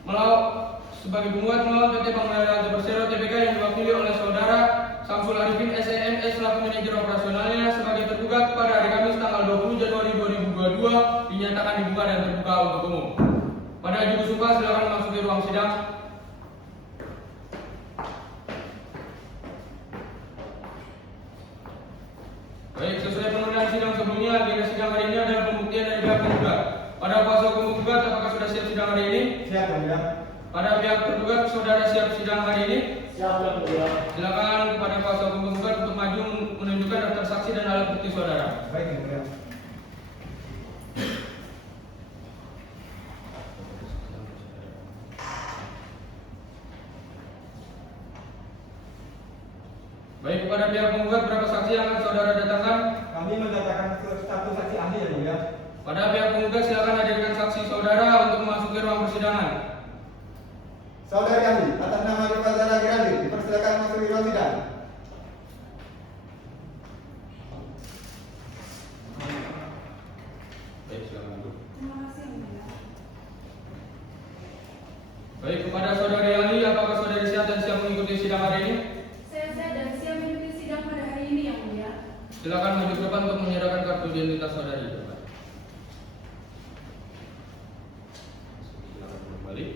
melawan PT Bank Meliara Persero Tbk yang diwakili oleh saudara Samsul Arifin SEMS selaku manajer operasionalnya sebagai tergugat pada hari Kamis tanggal 20 Januari 2022 dinyatakan dibuka dan terbuka untuk umum. Pada juru sumpah silakan memasuki ruang sidang. Baik, sesuai penundaan sidang sebelumnya, agenda sidang hari ini adalah pembuktian dari pihak penggugat. Pada kuasa hukum penggugat, apakah sudah siap sidang hari ini? Siap, Yang Mulia. Pada pihak tergugat, saudara siap sidang hari ini? Siap, Yang Mulia. Silakan kepada kuasa hukum penggugat untuk maju menunjukkan daftar saksi dan alat bukti saudara. Baik, Yang Mulia. Baik, kepada pihak penggugat berapa saksi yang akan saudara datangkan? Kami mendatangkan satu saksi ahli, Yang Mulia. Pada pihak penggugat silakan hadirkan saksi saudara untuk memasuki ruang persidangan. Saudari ahli, atas nama Bapak Zara Gerandi, dipersilakan masuk ruang sidang. Baik, silakan duduk. Terima kasih, yang mulia. Baik, kepada saudari ahli, apakah saudari siap dan siap mengikuti sidang hari ini? Saya sehat dan siap mengikuti sidang pada hari ini, yang mulia. Silakan maju ke depan untuk menyerahkan kartu identitas saudari. Silakan kembali.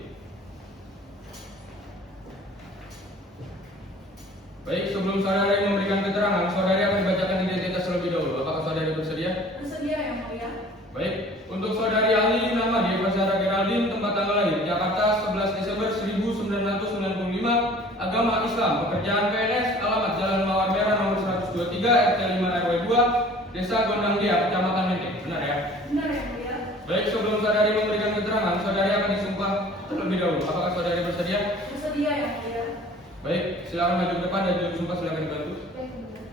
Baik, sebelum saudari memberikan keterangan, saudari akan dibacakan identitas terlebih dahulu. Apakah saudari bersedia? Bersedia, yang mulia. Baik, untuk saudari ahli, nama Dewa Zara Geraldine, tempat tanggal lahir Jakarta 11 Desember 1995, agama Islam, pekerjaan PNS, alamat Jalan Mawar Merah nomor 123, RT 5 RW 2, Desa Gondang Dia, Kecamatan Menteng. Benar ya? Benar, yang mulia. Baik, sebelum saudari memberikan keterangan, saudari akan disumpah terlebih dahulu. Apakah saudari bersedia? Bersedia, yang mulia. Baik, silakan maju ke depan dan juru sumpah silakan dibantu. Baik, yang mulia.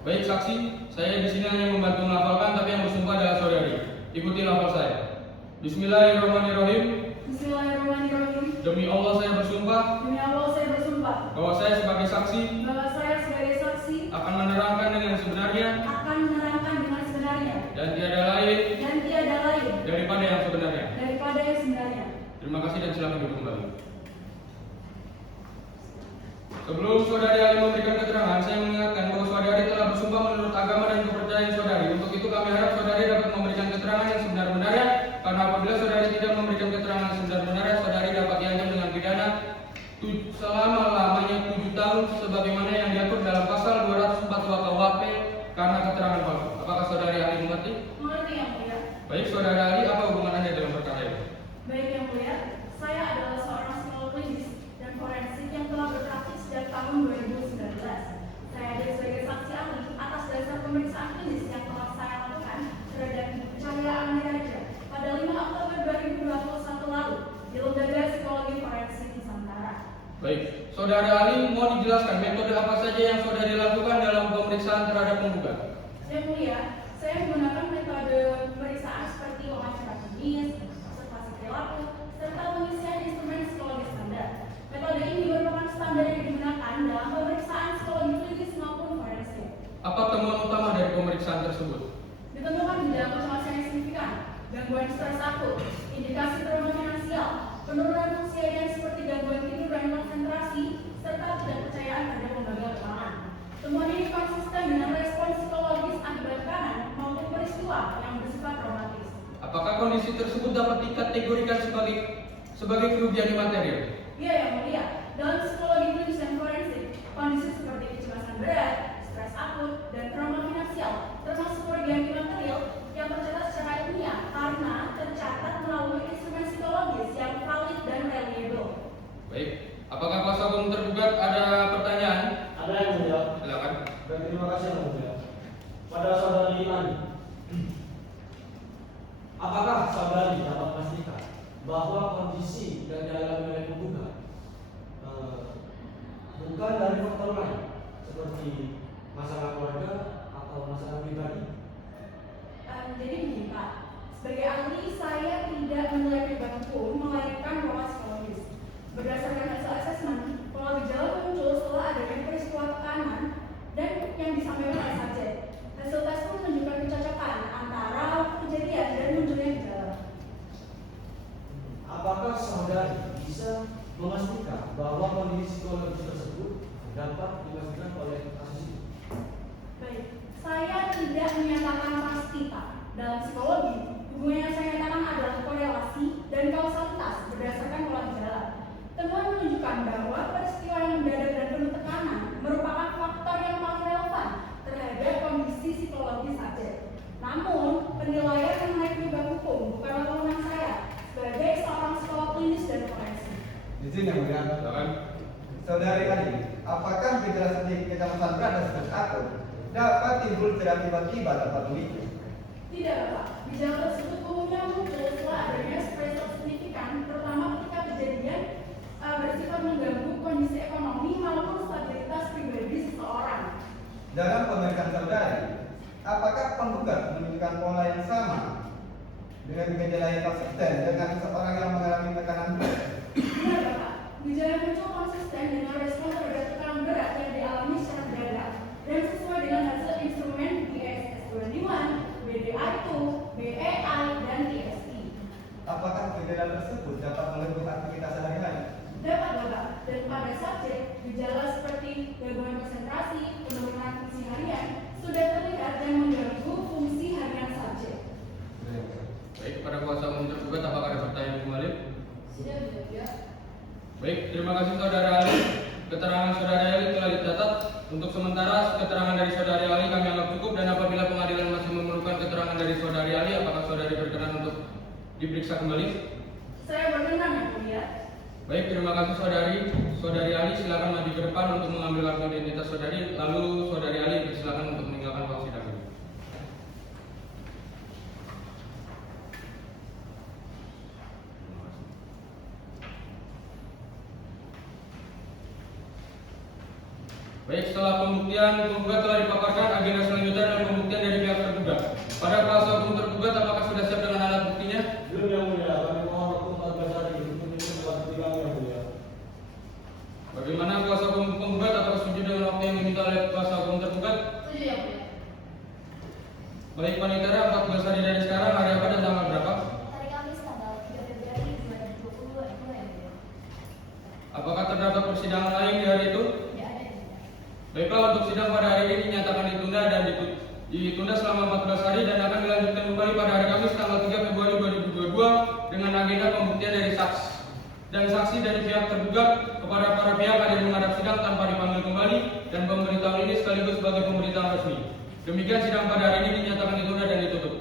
Baik, saksi, saya di sini hanya membantu melafalkan, tapi yang bersumpah adalah saudari. Ikuti lafal saya. Bismillahirrahmanirrahim. Bismillahirrahmanirrahim. Demi Allah saya bersumpah Demi Allah saya bersumpah bahwa saya sebagai saksi bahwa saya sebagai saksi akan menerangkan dengan sebenarnya akan menerangkan dengan sebenarnya dan tiada lain dan tiada lain daripada yang sebenarnya. daripada yang sebenarnya. Terima kasih dan silakan duduk kembali. Sebelum saudari Ali memberikan keterangan, saya mengingatkan bahwa saudari telah bersumpah menurut agama dan kepercayaan saudari. Untuk itu kami harap saudari dapat memberikan keterangan yang sebenar-benarnya, karena apabila saudari tidak memberikan keterangan yang sebenar-benarnya, saudari dapat diancam dengan pidana selama-lamanya 7 tahun sebagaimana yang diatur dalam pasal 242 KUHP karena keterangan palsu. Apakah saudari Ali mengerti? Mengerti yang mulia. Baik, saudara Ali, apa hubungan Anda dalam perkara ini? Baik yang mulia, saya adalah seorang psikolog klinis dan forensik yang telah berpraktik sejak tahun 2019. Saya hadir sebagai saksi ahli atas dasar pemeriksaan klinis yang telah saya lakukan terhadap Cahya Amiraja pada 5 Oktober 2021 lalu di Lembaga Psikologi Forensik Nusantara. Baik, saudara Ali, mohon dijelaskan metode apa saja yang saudari lakukan dalam pemeriksaan terhadap penggugat? Yang mulia, saya menggunakan metode pemeriksaan seperti wawancara klinis, observasi perilaku, serta pengisian instrumen psikologi standar. Metode ini merupakan standar yang digunakan dalam pemeriksaan psikologi klinis maupun forensik. Apa temuan utama dari pemeriksaan tersebut? Ditemukan gejala kecemasan yang signifikan, gangguan stres akut, indikasi trauma finansial, penurunan fungsi harian seperti gangguan tidur dan konsentrasi, serta ketidakpercayaan terhadap lembaga keuangan. Temuan ini konsisten dengan respon psikologis akibat kanan maupun peristiwa yang bersifat traumatis. Apakah kondisi tersebut dapat dikategorikan sebagai kerugian imaterial? Iya yang mulia, dalam psikologi klinis dan forensik, kondisi seperti kecemasan berat, stres akut, dan trauma finansial termasuk kerugian imaterial yang tercatat secara ilmiah karena tercatat melalui instrumen psikologis yang valid dan reliable. Baik, apakah kuasa hukum tergugat ada pertanyaan? Ada yang mulia. Silakan. Baik, terima kasih yang mulia. Pada saudari Ali, apakah saudari dapat memastikan bahwa kondisi yang dialami oleh penggugat bukan dari faktor lain seperti masalah keluarga atau masalah pribadi? Jadi begini Pak, sebagai ahli saya tidak menilai pribadi hukum melainkan pola psikologis. Berdasarkan hasil asesmen, pola gejala muncul setelah adanya peristiwa tekanan dan yang disampaikan oleh subjek. Hasil tes pun menunjukkan kecocokan antara kejadian dan munculnya gejala. Apakah saudari bisa memastikan bahwa kondisi psikologis tersebut dapat dipastikan oleh kasus ini? Baik, saya tidak menyatakan pasti Pak. Dalam psikologi, hubungan yang saya nyatakan adalah korelasi dan kausalitas berdasarkan pola gejala. Temuan menunjukkan bahwa peristiwa yang mendadak dan penuh tekanan merupakan faktor yang paling relevan terhadap kondisi psikologis subjek. Namun, penilaian mengenai penyebab hukum bukanlah wewenang saya sebagai seorang psikolog klinis dan forensik. Izin yang mulia. Silakan. Saudari Ali, apakah gejala seperti kecemasan berat dan stres akut dapat timbul secara tiba-tiba tanpa pemicu? Tidak Bapak, gejala tersebut umumnya muncul setelah adanya stresor signifikan, terutama ketika kejadian bersifat mengganggu kondisi ekonomi maupun stabilitas pribadi seseorang. Dalam pemeriksaan saudari, apakah penggugat menunjukkan pola yang sama dengan gejala yang konsisten dengan seseorang yang mengalami tekanan berat? Benar Bapak, gejala muncul konsisten dengan respon terhadap tekanan berat yang dialami secara mendadak dan sesuai dengan hasil instrumen DSS-21, BDI2, BEI, dan TSI. Apakah gejala tersebut dapat mengganggu aktivitas sehari-hari? Dapat Bapak, dan pada subjek, gejala seperti gangguan konsentrasi, penurunan fungsi harian sudah terlihat dan mengganggu fungsi harian subjek. Baik, pada kuasa hukum tergugat apakah ada pertanyaan kembali? Sudah ya. Baik, terima kasih saudara Ali. Keterangan saudara Ali telah dicatat. Untuk sementara keterangan dari saudari Ali kami anggap cukup, dan apabila pengadilan masih memerlukan keterangan dari saudari Ali, apakah saudari berkenan untuk diperiksa kembali? Saya berkenan yang mulia. Baik, terima kasih saudari. Saudari Ali silakan maju ke depan untuk mengambil kartu identitas saudari. Lalu saudari Ali silakan untuk meninggalkan ruang sidang ini. Baik, setelah pembuktian, penggugat telah dipaparkan agenda selanjutnya dan pembuktian dari pihak tergugat. Pada kuasa hukum tergugat, apakah sudah siap dengan alat buktinya? Belum yang mulia, kami mohon waktu 14 hari untuk menyusun alat bukti kami yang mulia. Bagaimana kuasa hukum penggugat? Apakah setuju dengan waktu yang diminta oleh kuasa hukum tergugat? Setuju yang mulia. Baik, Panitera, 14 hari dari sekarang, hari apa dan tanggal berapa? Hari Kamis tanggal 3 Februari 2022 yang mulia. Apakah terdapat persidangan lain di hari itu? Ya. Baiklah, untuk sidang pada hari ini dinyatakan ditunda dan ditunda selama 14 hari dan akan dilanjutkan kembali pada hari Kamis tanggal 3 Februari 2022 dengan agenda pembuktian dari saksi dan saksi dari pihak tergugat kepada para pihak hadir menghadap sidang tanpa dipanggil kembali dan pemberitahuan ini sekaligus sebagai pemberitahuan resmi. Demikian sidang pada hari ini dinyatakan ditunda dan ditutup.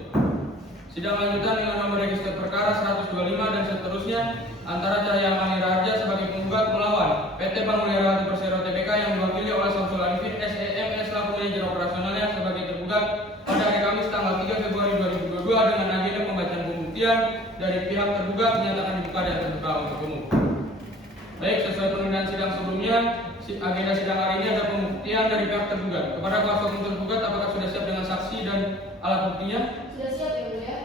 Sidang lanjutan dengan nomor register perkara 125 dan seterusnya antara Cahya Mani Raharja sebagai penggugat melawan PT Bank Mulia Raharja Persero Tbk yang diwakili oleh Samsul Arifin SEM selaku manajer operasionalnya sebagai tergugat pada hari Kamis tanggal 3 Februari 2022 dengan agenda pembacaan pembuktian dari pihak tergugat dinyatakan dibuka dan terbuka untuk umum. Baik, sesuai penundaan sidang sebelumnya, agenda sidang hari ini ada pembuktian dari pihak tergugat. Kepada kuasa hukum tergugat, apakah sudah siap dengan saksi dan alat buktinya? Sudah siap ya mulia.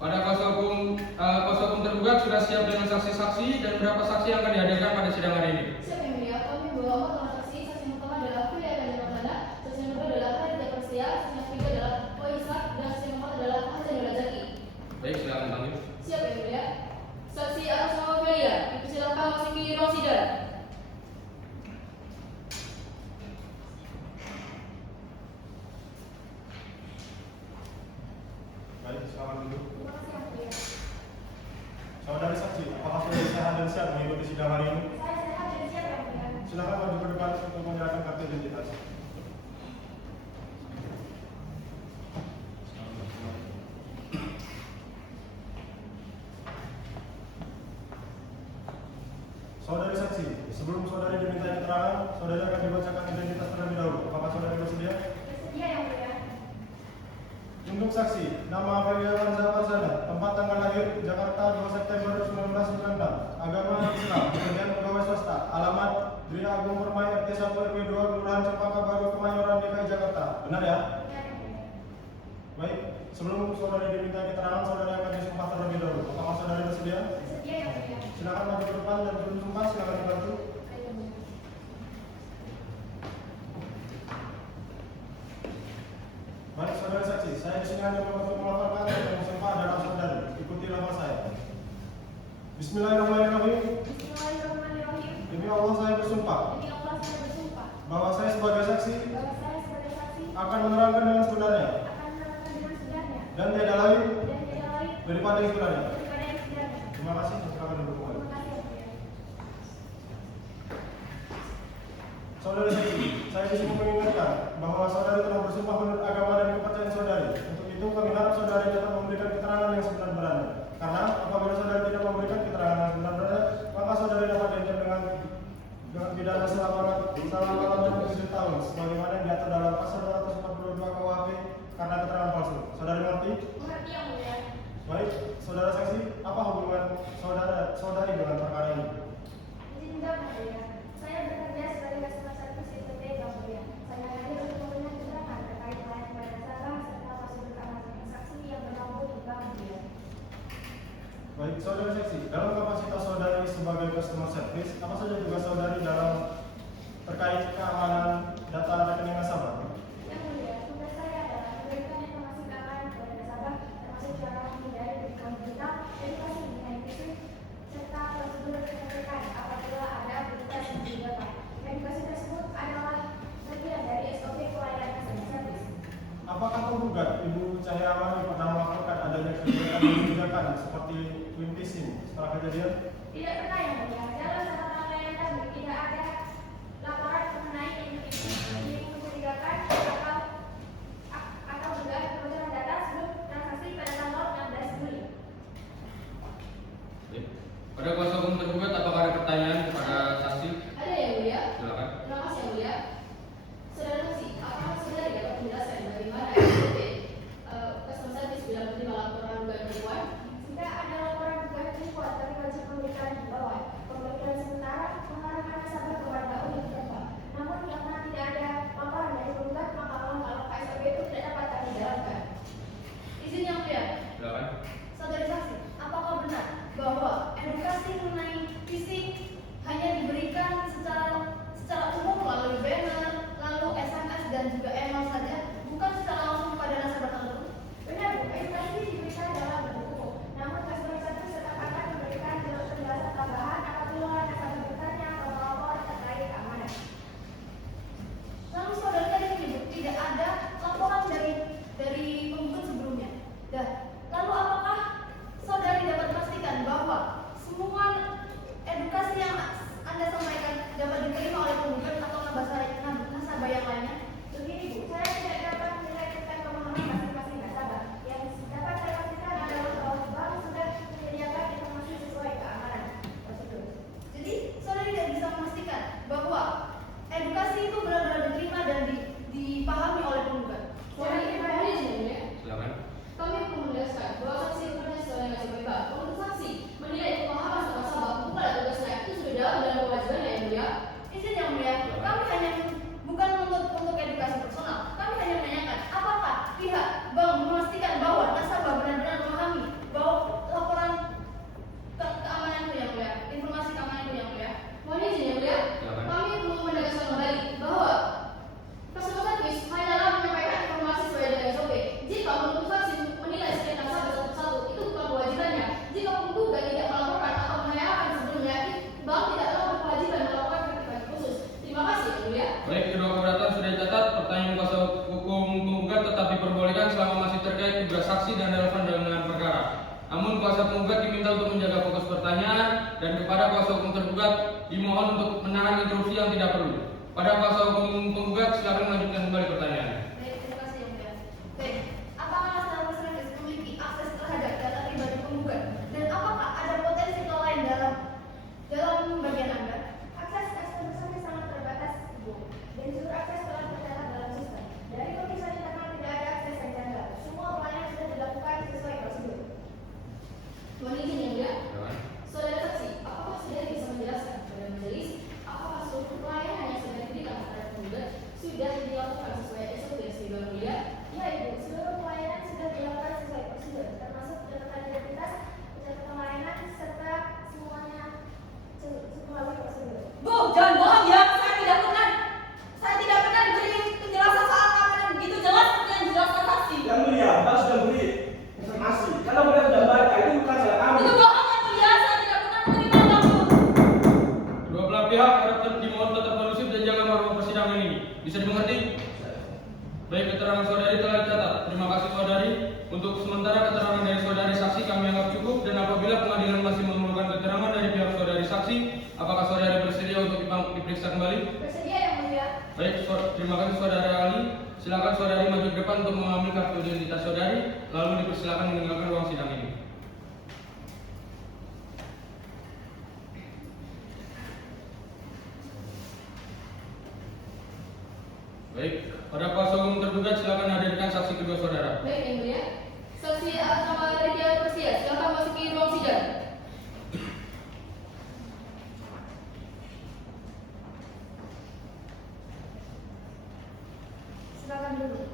Pada kuasa hukum tergugat sudah siap dengan saksi-saksi dan berapa saksi yang akan dihadirkan pada sidang hari ini? Siap yang mulia. Kami bawa empat saksi. Saksi yang pertama adalah Kuliah dan Ramadana. Saksi yang kedua adalah Haritha Persia. Saksi yang ketiga adalah Waisak dan saksi yang keempat adalah Hasan Yulazaki. Baik, silakan panggil. Siap yang mulia. Saksi Aras Mawafelia, dipersilakan memasuki ruang sidang. Baik, selamat duduk. Terima kasih yang mulia. Saudari saksi, apakah sudah sehat dan siap mengikuti sidang hari ini? Saya sehat dan siap yang mulia. Silakan maju ke depan untuk menyerahkan kartu identitas. Saudari saksi, sebelum saudari diminta keterangan, saudari akan dibacakan identitas terlebih dahulu. Apakah saudari bersedia? Bersedia yang mulia. Untuk saksi, nama Amelia Lanza Farzana, tempat tanggal lahir Jakarta 2 September 1996, agama Islam, pekerjaan pegawai swasta, alamat Dri Agung Permai RT 1 RW 2 Kelurahan Cempaka Baru Kemayoran DKI Jakarta. Benar ya? Ya yang mulia. Baik, sebelum saudari diminta keterangan, saudari akan disumpah terlebih dahulu. Apakah saudari bersedia? Bersedia yang mulia. Silakan maju ke depan dan sebelum sumpah silakan dibantu. Baik yang mulia. Baik, saudari saksi, saya di sini hanya untuk melaporkan dan bersumpah adalah saudari. Ikuti lafaz saya. Bismillahirrahmanirrahim. Bismillahirrahmanirrahim. Demi Allah saya bersumpah Demi Allah saya bersumpah bahwa saya sebagai saksi bahwa saya sebagai saksi akan menerangkan dengan sebenarnya akan menerangkan dengan sebenarnya dan tiada lain dan tidak lain daripada yang sebenarnya. daripada yang sebenarnya. Terima kasih. Silakan duduk kembali. Terima kasih yang mulia. Saudari saksi, saya di sini mengingatkan bahwa saudari telah bersumpah menurut agama dan kepercayaan saudari. Untuk itu kami harap saudari dapat memberikan keterangan yang sebenar-benarnya. Karena apabila saudari tidak memberikan keterangan yang sebenar-benarnya, maka saudari dapat diancam dengan pidana selama 7 tahun, sebagaimana yang diatur dalam pasal 242 KUHP karena keterangan palsu. Saudari mengerti? Mengerti yang mulia. Baik, saudara saksi, apa hubungan saudari dengan perkara ini? Izin jawab yang mulia. Saya bekerja sebagai customer service di PT Bank Mulia. Saya hadir untuk memberikan keterangan terkait pelayanan kepada nasabah serta prosedur keamanan transaksi yang berlaku di Bank Mulia. Baik, saudara saksi, dalam kapasitas saudari sebagai customer service, apa saja tugas saudari dalam terkait keamanan data rekening nasabah? Yang mulia, tugas saya adalah memberikan informasi keamanan kepada nasabah termasuk cara menghindari penipuan digital, edukasi mengenai phishing, serta prosedur terkait apabila ada aktivitas yang mencurigakan. Edukasi tersebut adalah bagian dari SOP pelayanan customer service. Apakah penggugat Ibu Cahya Mani pernah melaporkan adanya kegiatan mencurigakan seperti twin phishing setelah kejadian? Tidak pernah yang mulia. Dalam catatan klien kami tidak ada laporan mengenai indikasi mencurigakan atau dugaan kebocoran data sebelum transaksi pada tanggal 16 Juli. Baik. Pada kuasa hukum tergugat, apakah ada pertanyaan kepada saksi? Ada yang mulia? Silakan. Terima kasih yang mulia. Saudara saksi, apakah saudari dapat menjelaskan bagaimana SOP customer service bila menerima laporan dugaan penipuan? Jika ada laporan dugaan penipuan, kami wajib memberikan himbauan. Pemberian Baik, kedua keberatan sudah dicatat. Pertanyaan kuasa hukum penggugat tetap diperbolehkan selama masih terkait tugas saksi dan relevan dengan perkara. Namun kuasa penggugat diminta untuk menjaga fokus pertanyaan dan kepada kuasa hukum tergugat dimohon untuk menahan interupsi yang tidak perlu. Pada kuasa hukum penggugat silakan melanjutkan kembali pertanyaan. Baik, terima kasih yang mulia. Baik, apakah Nasabah Servis memiliki akses terhadap data pribadi penggugat dan apakah ada potensi kelalaian dalam bagian Anda? Akses Nasabah Servis sangat terbatas, Ibu, dan seluruh akses telah tercatat dalam sistem. Dari pemeriksaan internal tidak ada akses yang janggal. Semua pelayanan sudah dilakukan sesuai prosedur. Mohon izin yang mulia. Saudara saksi, apakah saudara bisa menjelaskan kepada majelis apakah seluruh pelayanan yang sudah diberikan kepada penggugat sudah dilakukan sesuai SOP yang mulia? Ya, Ibu, seluruh pelayanan sudah dilakukan sesuai prosedur, termasuk catatan identitas, pencatatan layanan, serta semuanya melalui prosedur. Bu, jangan bohong ya. Saya tidak pernah diberi penjelasan soal keamanan begitu jelas seperti yang dijelaskan saksi. Yang mulia, Bapak sudah beri informasi. Kalau beliau tidak baca, itu bukan salah kami. Itu bohong yang mulia. Saya tidak pernah menerima apapun. Kedua belah pihak harap dimohon tetap kondusif dan jaga marwah persidangan ini. Bisa dimengerti? Baik, keterangan saudari telah dicatat. Terima kasih saudari. Untuk sementara keterangan dari saudari saksi kami anggap cukup dan apabila pengadilan masih memerlukan keterangan dari pihak saudari saksi, apakah saudari bersedia untuk diperiksa kembali? Bersedia, Yang Mulia. Baik, terima kasih saudara Ali. Silakan saudari maju ke depan untuk mengambil kartu identitas saudari, lalu dipersilakan meninggalkan ruang sidang ini. Baik, pada kuasa hukum tergugat silakan hadirkan saksi kedua saudara. Baik, yang mulia. Saksi atas nama Ridya Persia, silakan masuki ruang sidang. Silakan duduk.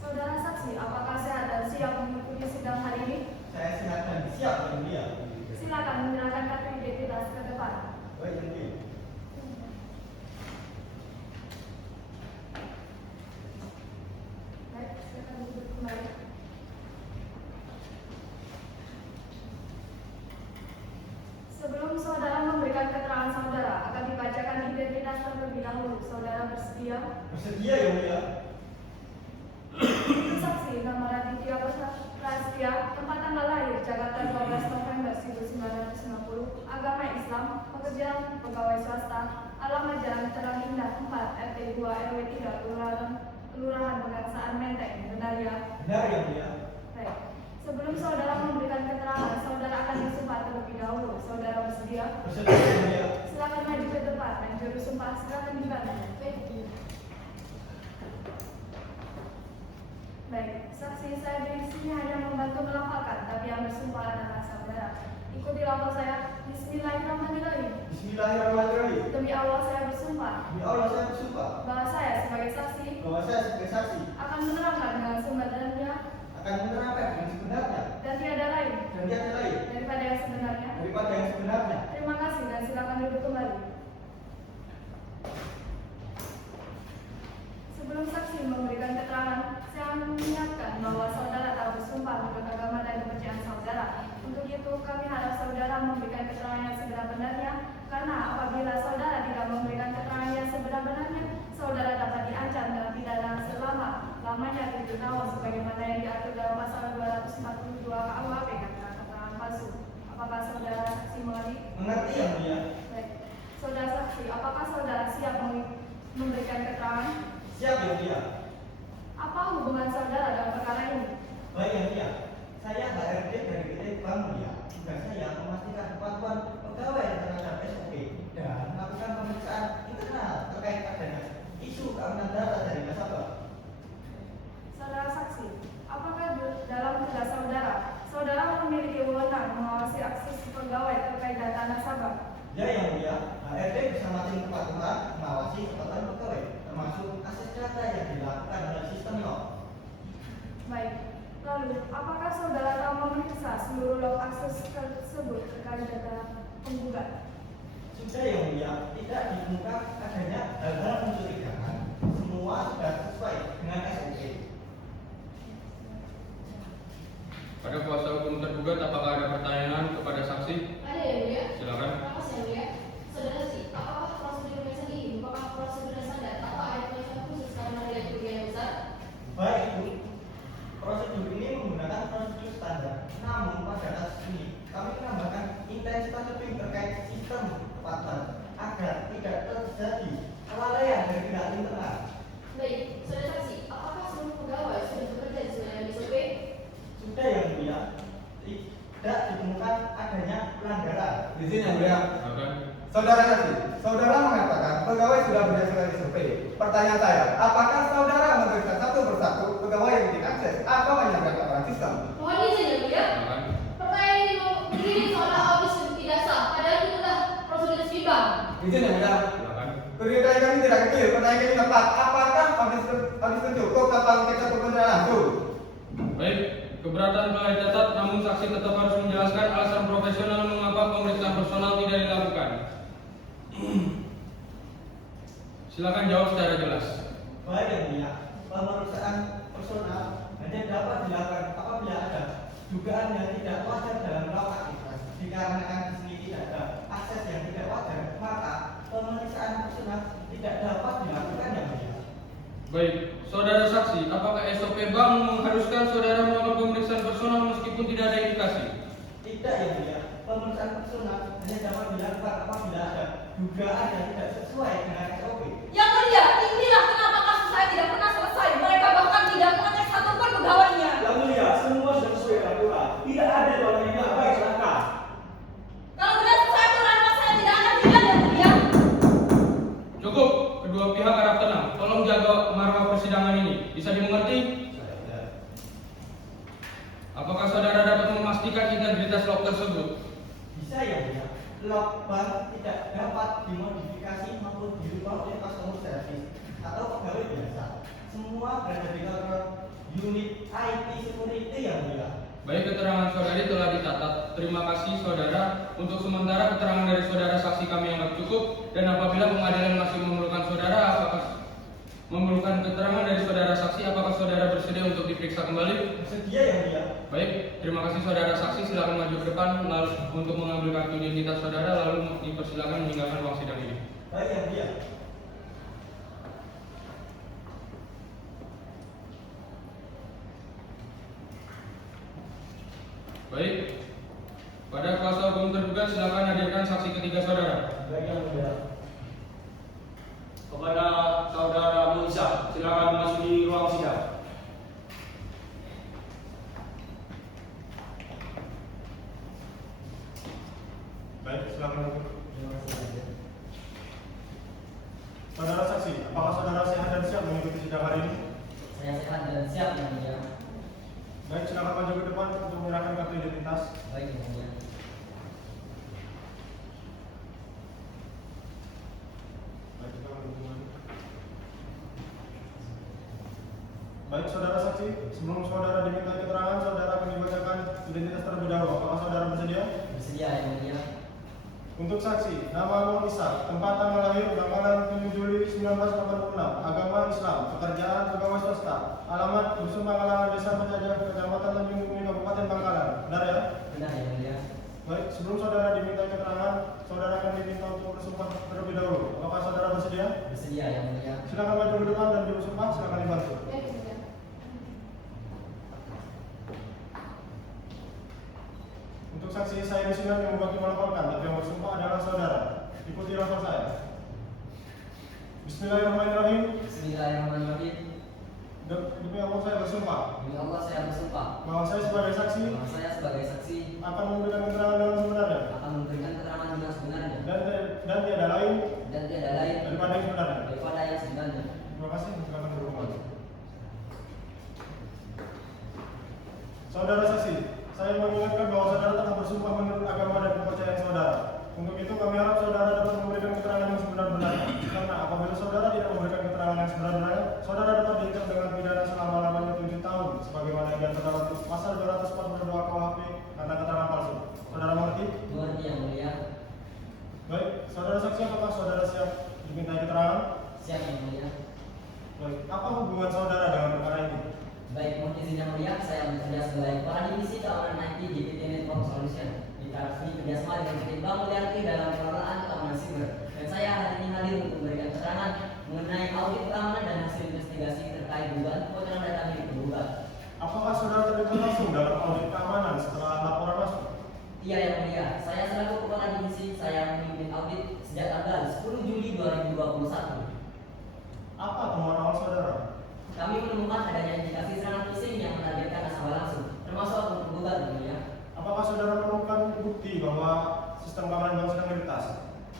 Saudara saksi, apakah sehat dan siap mengikuti sidang hari ini? Saya sehat dan siap, Yang Mulia. Silakan menyerahkan kartu identitas ke depan. Baik, Yang Mulia. Baik, silakan duduk kembali. Sebelum saudara memberikan keterangan saudara, akan dibacakan identitas terlebih dahulu. Saudara bersedia? Bersedia, Yang Mulia. Saksi nama Raditya Prasetya, tempat tanggal lahir Jakarta 12 November 1990, agama Islam, pekerjaan pegawai swasta, alamat Jalan Terang Indah 4 RT 2 RW 3 Kelurahan Pegangsaan Menteng, benar ya? Benar, Yang Mulia. Baik. Sebelum saudara memberikan keterangan, saudara akan disumpah terlebih dahulu. Saudara bersedia? Bersedia, Yang Mulia. Silakan maju ke depan dan juru sumpah silakan dibantu. Baik, saksi saya di sini hanya membantu melafalkan, tapi yang bersumpah adalah saudara. Ikuti lafal saya. Bismillahirrahmanirrahim. Bismillahirrahmanirrahim. Demi Allah saya bersumpah Demi Allah saya bersumpah bahwa saya sebagai saksi bahwa saya sebagai saksi akan menerangkan dengan sebenarnya akan menerangkan yang sebenarnya dan tiada lain dan tiada lain daripada yang sebenarnya. daripada yang sebenarnya. Terima kasih dan silakan duduk kembali. Sebelum saksi memberikan keterangan, saya mengingatkan bahwa saudara telah bersumpah menurut agama dan kepercayaan saudara. Untuk itu, kami harap saudara memberikan keterangan yang sebenar-benarnya, karena apabila saudara tidak memberikan keterangan yang sebenar-benarnya, saudara dapat diancam dengan pidana selama-lamanya 7 tahun, sebagaimana yang diatur dalam pasal 242 KUHP tentang keterangan palsu. Apakah saudara saksi mengerti? Mengerti, Yang Mulia. Baik. Saudara saksi, apakah saudara siap memberikan keterangan? Siap, Yang Mulia. Apa hubungan saudara dalam perkara ini? Baik, Yang Mulia. Saya HRD dari PT Bank Mulia. Tugas saya memastikan kepatuhan pegawai terhadap SOP dan melakukan pemeriksaan internal terkait adanya isu keamanan data dari nasabah. Saudara saksi, apakah dalam tugas saudara, saudara memiliki wewenang mengawasi akses pegawai terkait data nasabah? Ya, Yang Mulia. HRD bersama tim kepatuhan mengawasi kepatuhan pegawai, termasuk akses data yang dilakukan oleh sistem log. Baik. Lalu, apakah saudara telah memeriksa seluruh log akses tersebut terkait data penggugat? Sudah, Yang Mulia. Tidak ditemukan adanya hal-hal mencurigakan. Semua sudah sesuai dengan SOP. Pada kuasa hukum tergugat apakah ada pertanyaan kepada saksi? Ada ya, mulia. Silakan. Apa sih yang mulia? Saudara Saudara saksi, saudara mengatakan pegawai sudah berhasil survei. Pertanyaan saya, apakah saudara memeriksa satu persatu pegawai yang diakses atau hanya berdasarkan sistem? Mohon izin ya mulia. Silakan. Pertanyaan ini begini seolah audit tidak sah, padahal itu sudah prosedur sidang. Izin yang mulia. Silakan. Pertanyaan kami tidak kecil, pertanyaan kami tepat. Apakah audit cukup tanpa kita bekerja langsung? Baik, keberatan telah dicatat, namun saksi tetap harus menjelaskan alasan profesional mengapa pemeriksaan personal tidak dilakukan. Silakan jawab secara jelas. Baik yang mulia, pemeriksaan personal hanya dapat dilakukan apabila ada dugaan yang tidak wajar dalam melakukan aktivitas. Dikarenakan di sini tidak ada akses yang tidak wajar, maka pemeriksaan personal tidak dapat dilakukan yang mulia. Baik, saudara saksi, apakah SOP bank mengharuskan saudara melakukan pemeriksaan personal meskipun tidak ada indikasi? Tidak yang mulia, pemeriksaan personal hanya dapat dilakukan apabila ada dugaan yang tidak sesuai dengan SOP. Yang mulia, inilah kenapa kasus saya tidak pernah selesai. Mereka bahkan tidak mengecek satupun pegawainya. Yang mulia, semua sudah sesuai aturan. Tidak ada orang yang baik celaka. Kalau benar saya kurang, saya tidak akan bilang yang mulia. Cukup, kedua pihak harap tenang. Tolong jaga marwah persidangan ini. Bisa dimengerti? Apakah saudara dapat memastikan integritas log tersebut? Bisa ya mulia, log bank tidak dapat dimodifikasi maupun dirubah oleh customer service atau pegawai biasa. Semua berada di kantor unit IT security yang mulia. Baik, keterangan saudari telah dicatat. Terima kasih saudara. Untuk sementara keterangan dari saudara saksi kami anggap cukup. Dan apabila pengadilan masih memerlukan saudara, apakah memerlukan keterangan dari saudara saksi, apakah saudara bersedia untuk diperiksa kembali? Bersedia ya mulia. Baik, terima kasih saudara saksi. Silakan maju ke depan lalu untuk mengambil kartu identitas saudara, lalu dipersilakan meninggalkan ruang sidang ini. Baik ya mulia. Baik, pada kuasa hukum tergugat silakan hadirkan saksi ketiga saudara. Baik yang mulia. Kepada saudara Muisa, silakan masuk di ruang sidang. Baik, silakan. Saudara saksi, apakah saudara sehat dan siap mengikuti sidang hari ini? Saya sehat dan siap yang mulia. Baik, silakan maju ke depan untuk menyerahkan kartu identitas. Baik yang mulia. Baik, kita menunggu lagi. Baik, saudara saksi, sebelum saudara diminta keterangan, saudara akan dibacakan identitas terlebih dahulu. Apakah saudara bersedia? Bersedia yang mulia. Untuk saksi, nama Nur Isa, tempat tanggal lahir tanggal 7 Juli 1986, agama Islam, pekerjaan pegawai swasta, alamat Dusun Pangkalan, Desa Penjajah, Kecamatan Tanjung Bumi, Kabupaten Bangkalan. Benar ya? Benar yang mulia. Baik, sebelum saudara diminta keterangan, saudara akan diminta untuk bersumpah terlebih dahulu. Apakah saudara bersedia? Bersedia yang mulia. Silakan maju ke depan dan bersumpah, silakan dibantu. Baik ya mulia. Untuk saksi saya di sini yang membagi melaporkan, tapi yang bersumpah adalah saudara. Ikuti lafaz saya. Bismillahirrahmanirrahim. Bismillahirrahmanirrahim. Demi Allah saya bersumpah Demi Allah saya bersumpah bahwa saya sebagai saksi bahwa saya sebagai saksi akan memberikan keterangan yang sebenarnya akan memberikan keterangan yang sebenarnya dan tiada lain dan tiada lain daripada yang sebenarnya. daripada yang sebenarnya. Terima kasih. Silakan berhubungan. Saudara saksi, saya mengingatkan bahwa saudara telah bersumpah menurut agama dan kepercayaan saudara. Untuk itu kami harap saudara dapat memberikan keterangan yang sebenar-benarnya. Karena apabila saudara tidak memberikan keterangan yang sebenar-benarnya, saudara dapat diikat dengan pidana selama-lamanya 7 tahun, sebagaimana yang diatur dalam pasal 242 KUHP karena keterangan palsu. Saudara mengerti? Mengerti yang mulia. Baik, saudara saksi, apakah saudara siap dimintai keterangan? Siap yang mulia. Baik, apa hubungan saudara dengan perkara ini? Baik, mohon izin yang mulia, saya bekerja sebagai kepala divisi keamanan IT di PT Network Solution. Kita resmi kerjasama dengan PT Bank Mulyarti dalam pengelolaan keamanan siber. Dan saya hari ini hadir untuk memberikan keterangan mengenai audit keamanan dan hasil investigasi terkait dugaan kebocoran data milik penggugat. Apakah saudara terlibat langsung dalam audit keamanan setelah laporan masuk? Iya yang mulia, saya selaku kepala divisi, saya memimpin audit sejak tanggal 10 Juli 2021. Apa temuan awal saudara? Kami menemukan adanya indikasi serangan phishing yang menargetkan nasabah langsung, termasuk akun penggugat yang mulia. Apakah saudara menemukan bukti bahwa sistem keamanan bank sedang diretas?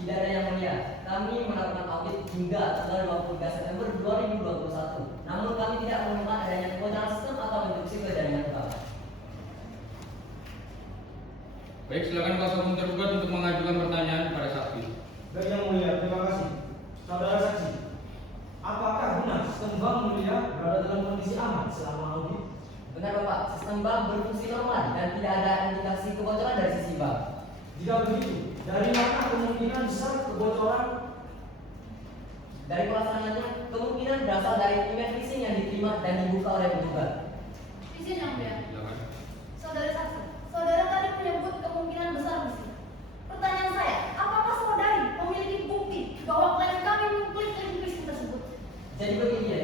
Tidak ada yang mulia. Kami melakukan audit hingga tanggal 23 September 2021. Namun kami tidak menemukan adanya kebocoran sistem atau interupsi ke jaringan utama. Baik, silakan kuasa hukum tergugat untuk mengajukan pertanyaan kepada saksi. Baik yang mulia, terima kasih. Saudara saksi, apakah benar sistem bank mulia berada dalam kondisi aman selama audit? Benar Bapak, sistem bank berfungsi normal dan tidak ada indikasi kebocoran dari sisi bank. Jika begitu, dari mana kemungkinan besar kebocoran? Dari pelaksananya, kemungkinan berasal dari email phishing yang diterima dan dibuka oleh penggugat. Izin yang mulia. Silakan. Saudara saksi, saudara tadi menyebut kemungkinan besar di sini. Pertanyaan saya, apakah saudari memiliki bukti bahwa klien kami mengklik link phishing tersebut? Jadi begini ya,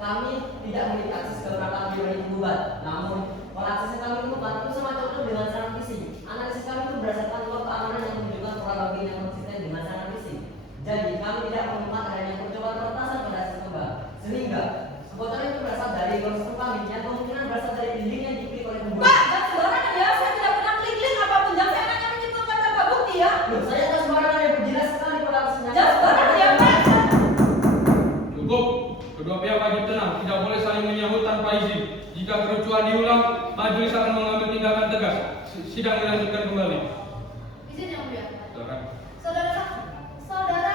kami tidak memiliki akses ke perangkat pribadi penggugat. Namun, akses kami penggugat itu sama cocok dengan serangan phishing. Analisis kami itu berdasarkan log keamanan yang menunjukkan pola login yang konsisten dengan serangan phishing. Jadi, kami tidak menemukan adanya percobaan peretasan pada sistem bank. Sehingga, kebocoran itu berasal dari sistem kami yang kemungkinan berasal dari link yang diklik oleh penggugat. Pak, jangan sembarangan ya. Saya tidak pernah klik link apapun. Jangan saya hanya menyimpulkan tanpa bukti ya. Loh, saya tak sembarangan ya, jelas sekali pada kasusnya. Jangan sembarangan ya, Pak. Cukup. Kedua pihak wajib tenang, tidak boleh saling menyahut tanpa izin. Jika kericuan diulang, majelis akan mengambil tindakan tegas. Sidang dilanjutkan kembali. Izin yang mulia. Silakan. Saudara saksi, saudara,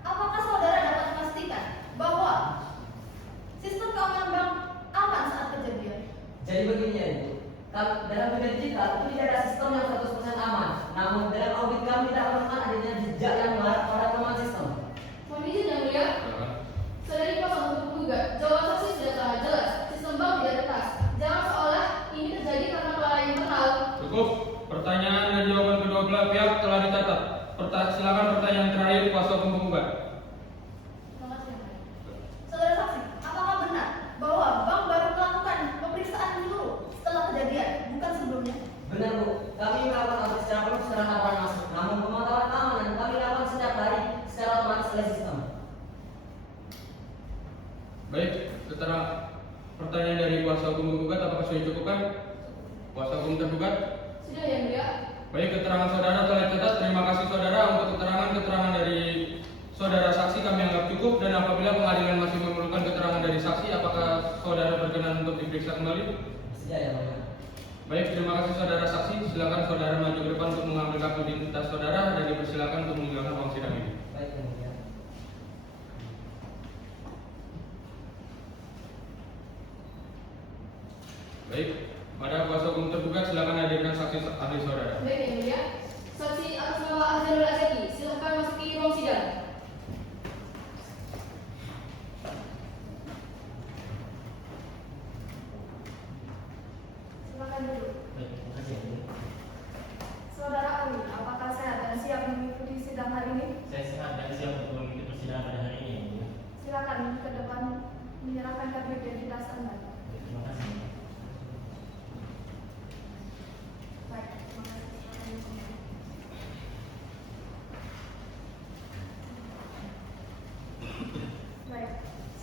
apakah saudara dapat memastikan bahwa sistem keuangan bank aman saat kejadian? Jadi begini ya Ibu, dalam dunia digital itu tidak ada sistem yang 100% aman. Namun dalam audit kami tidak menemukan adanya jejak yang mengarah pada kelemahan sistem. Mohon izin yang mulia. Silakan. Saudari kuasa untuk penggugat, jawaban saksi sudah sangat jelas. Sistem bank tidak retas. Jangan seolah ini terjadi karena kelalaian internal. Cukup. Pertanyaan dan jawaban kedua belah pihak telah dicatat. Silakan pertanyaan terakhir kuasa hukum penggugat. Terima kasih yang mulia. Saudara saksi, apakah benar bahwa bank baru melakukan pemeriksaan menyeluruh setelah kejadian, bukan sebelumnya? Benar Bu, kami melakukan audit secara penuh setelah laporan masuk. Namun pemantauan keamanan kami lakukan setiap hari secara otomatis oleh sistem. Baik, setelah pertanyaan dari kuasa hukum penggugat, apakah sudah dicukupkan? Kuasa hukum tergugat? Sudah yang mulia. Baik, keterangan saudara telah dicatat. Terima kasih saudara untuk keterangan dari saudara saksi kami anggap cukup. Dan apabila pengadilan masih memerlukan keterangan dari saksi, apakah saudara berkenan untuk diperiksa kembali? Sudah ya Mulia. Baik, terima kasih saudara saksi. Silakan saudara maju ke depan untuk mengambil kartu identitas saudara dan dipersilakan untuk meninggalkan ruang sidang ini. Baik yang mulia. Baik, pada kuasa hukum tergugat silakan hadirkan saksi ahli saudara. Baik yang mulia. Saksi atas nama Azharul Azaki, silakan masuki ruang sidang. Silakan duduk. Baik, terima kasih. Saudara Ali, apakah sehat dan siap mengikuti sidang hari ini? Saya sehat dan siap untuk mengikuti persidangan pada hari ini. Silakan ke depan menyerahkan kartu identitas Anda. Terima kasih. Baik, terima kasih. Baik,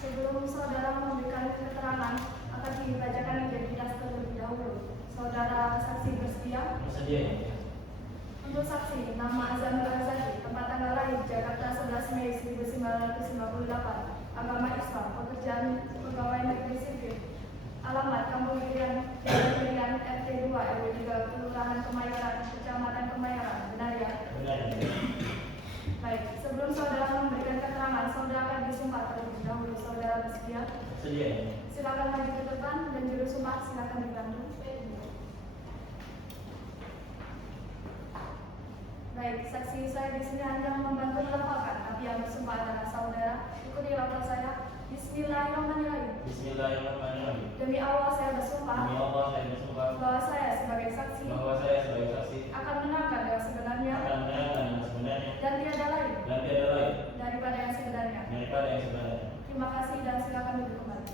sebelum saudara memberikan keterangan, akan dibacakan identitas terlebih dahulu. Saudara saksi bersedia? Bersedia ya? Untuk saksi, nama Azamul Azaki, tempat tanggal lahir Jakarta 11 Mei 1958, agama Islam, pekerjaan pegawai negeri sipil, alamat Kampung Irian, Jalan Irian, RT 2 RW 3, Kelurahan Kemayoran, Kecamatan Kemayoran, benar ya? Benar ya? Baik, sebelum saudara memberikan keterangan, saudara akan disumpah terlebih dahulu. Saudara bersedia? Bersedia ya? Silakan maju ke depan dan juru sumpah silakan dibantu. Baik, saksi saya di sini hanya membantu melafalkan, tapi yang bersumpah adalah saudara. Ikuti lafal saya. Bismillahirrahmanirrahim. Bismillahirrahmanirrahim. Demi Allah saya bersumpah Demi Allah saya bersumpah bahwa saya sebagai saksi bahwa saya sebagai saksi akan menerangkan yang sebenarnya akan menerangkan yang sebenarnya dan tiada lain dan tiada lain daripada yang sebenarnya. daripada yang sebenarnya. Terima kasih dan silakan duduk kembali.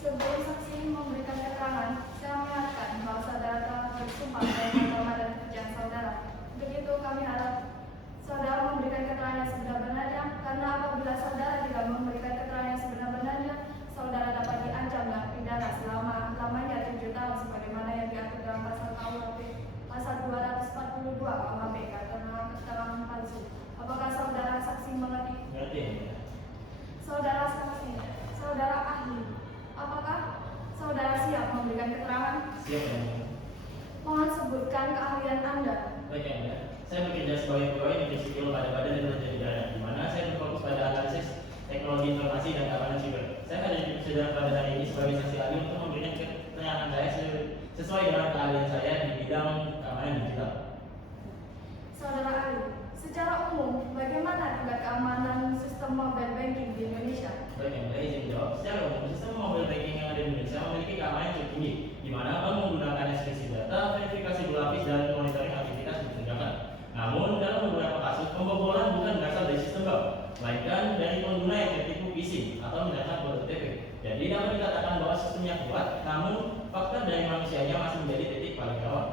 Sebelum saksi memberikan keterangan, saya mengingatkan bahwa saudara telah bersumpah dalam agama dan pekerjaan saudara. Untuk itu kami harap saudara memberikan keterangan yang sebenar-benarnya, karena apabila saudara tidak memberikan keterangan yang sebenar-benarnya, saudara dapat diancam dengan pidana selama-lamanya 7 tahun sebagaimana yang diatur dalam pasal KUHP pasal 242 KUHP karena sesuai divisi psikolog pada badan dan intelijen negara, di mana saya berfokus pada analisis teknologi informasi dan keamanan siber. Saya hadir di persidangan pada hari ini sebagai saksi ahli untuk memberikan keterangan saya sesuai dengan keahlian saya di bidang keamanan digital. Saudara ahli, secara umum, bagaimana tingkat keamanan sistem mobile banking di Indonesia? Baik, yang saya izin menjawab. Secara umum, sistem mobile banking yang ada di Indonesia memiliki keamanan cukup tinggi, di mana bank menggunakan ekskripsi data, verifikasi berlapis, dan monitoring aktivitas dikerjakan. Namun, dalam beberapa kasus, pembobolan bukan berasal dari sistem bank, melainkan dari pengguna yang tertipu phishing atau mendaftar kode OTP. Jadi, dapat dikatakan bahwa sistemnya kuat, namun faktor dari manusianya masih menjadi titik paling rawan.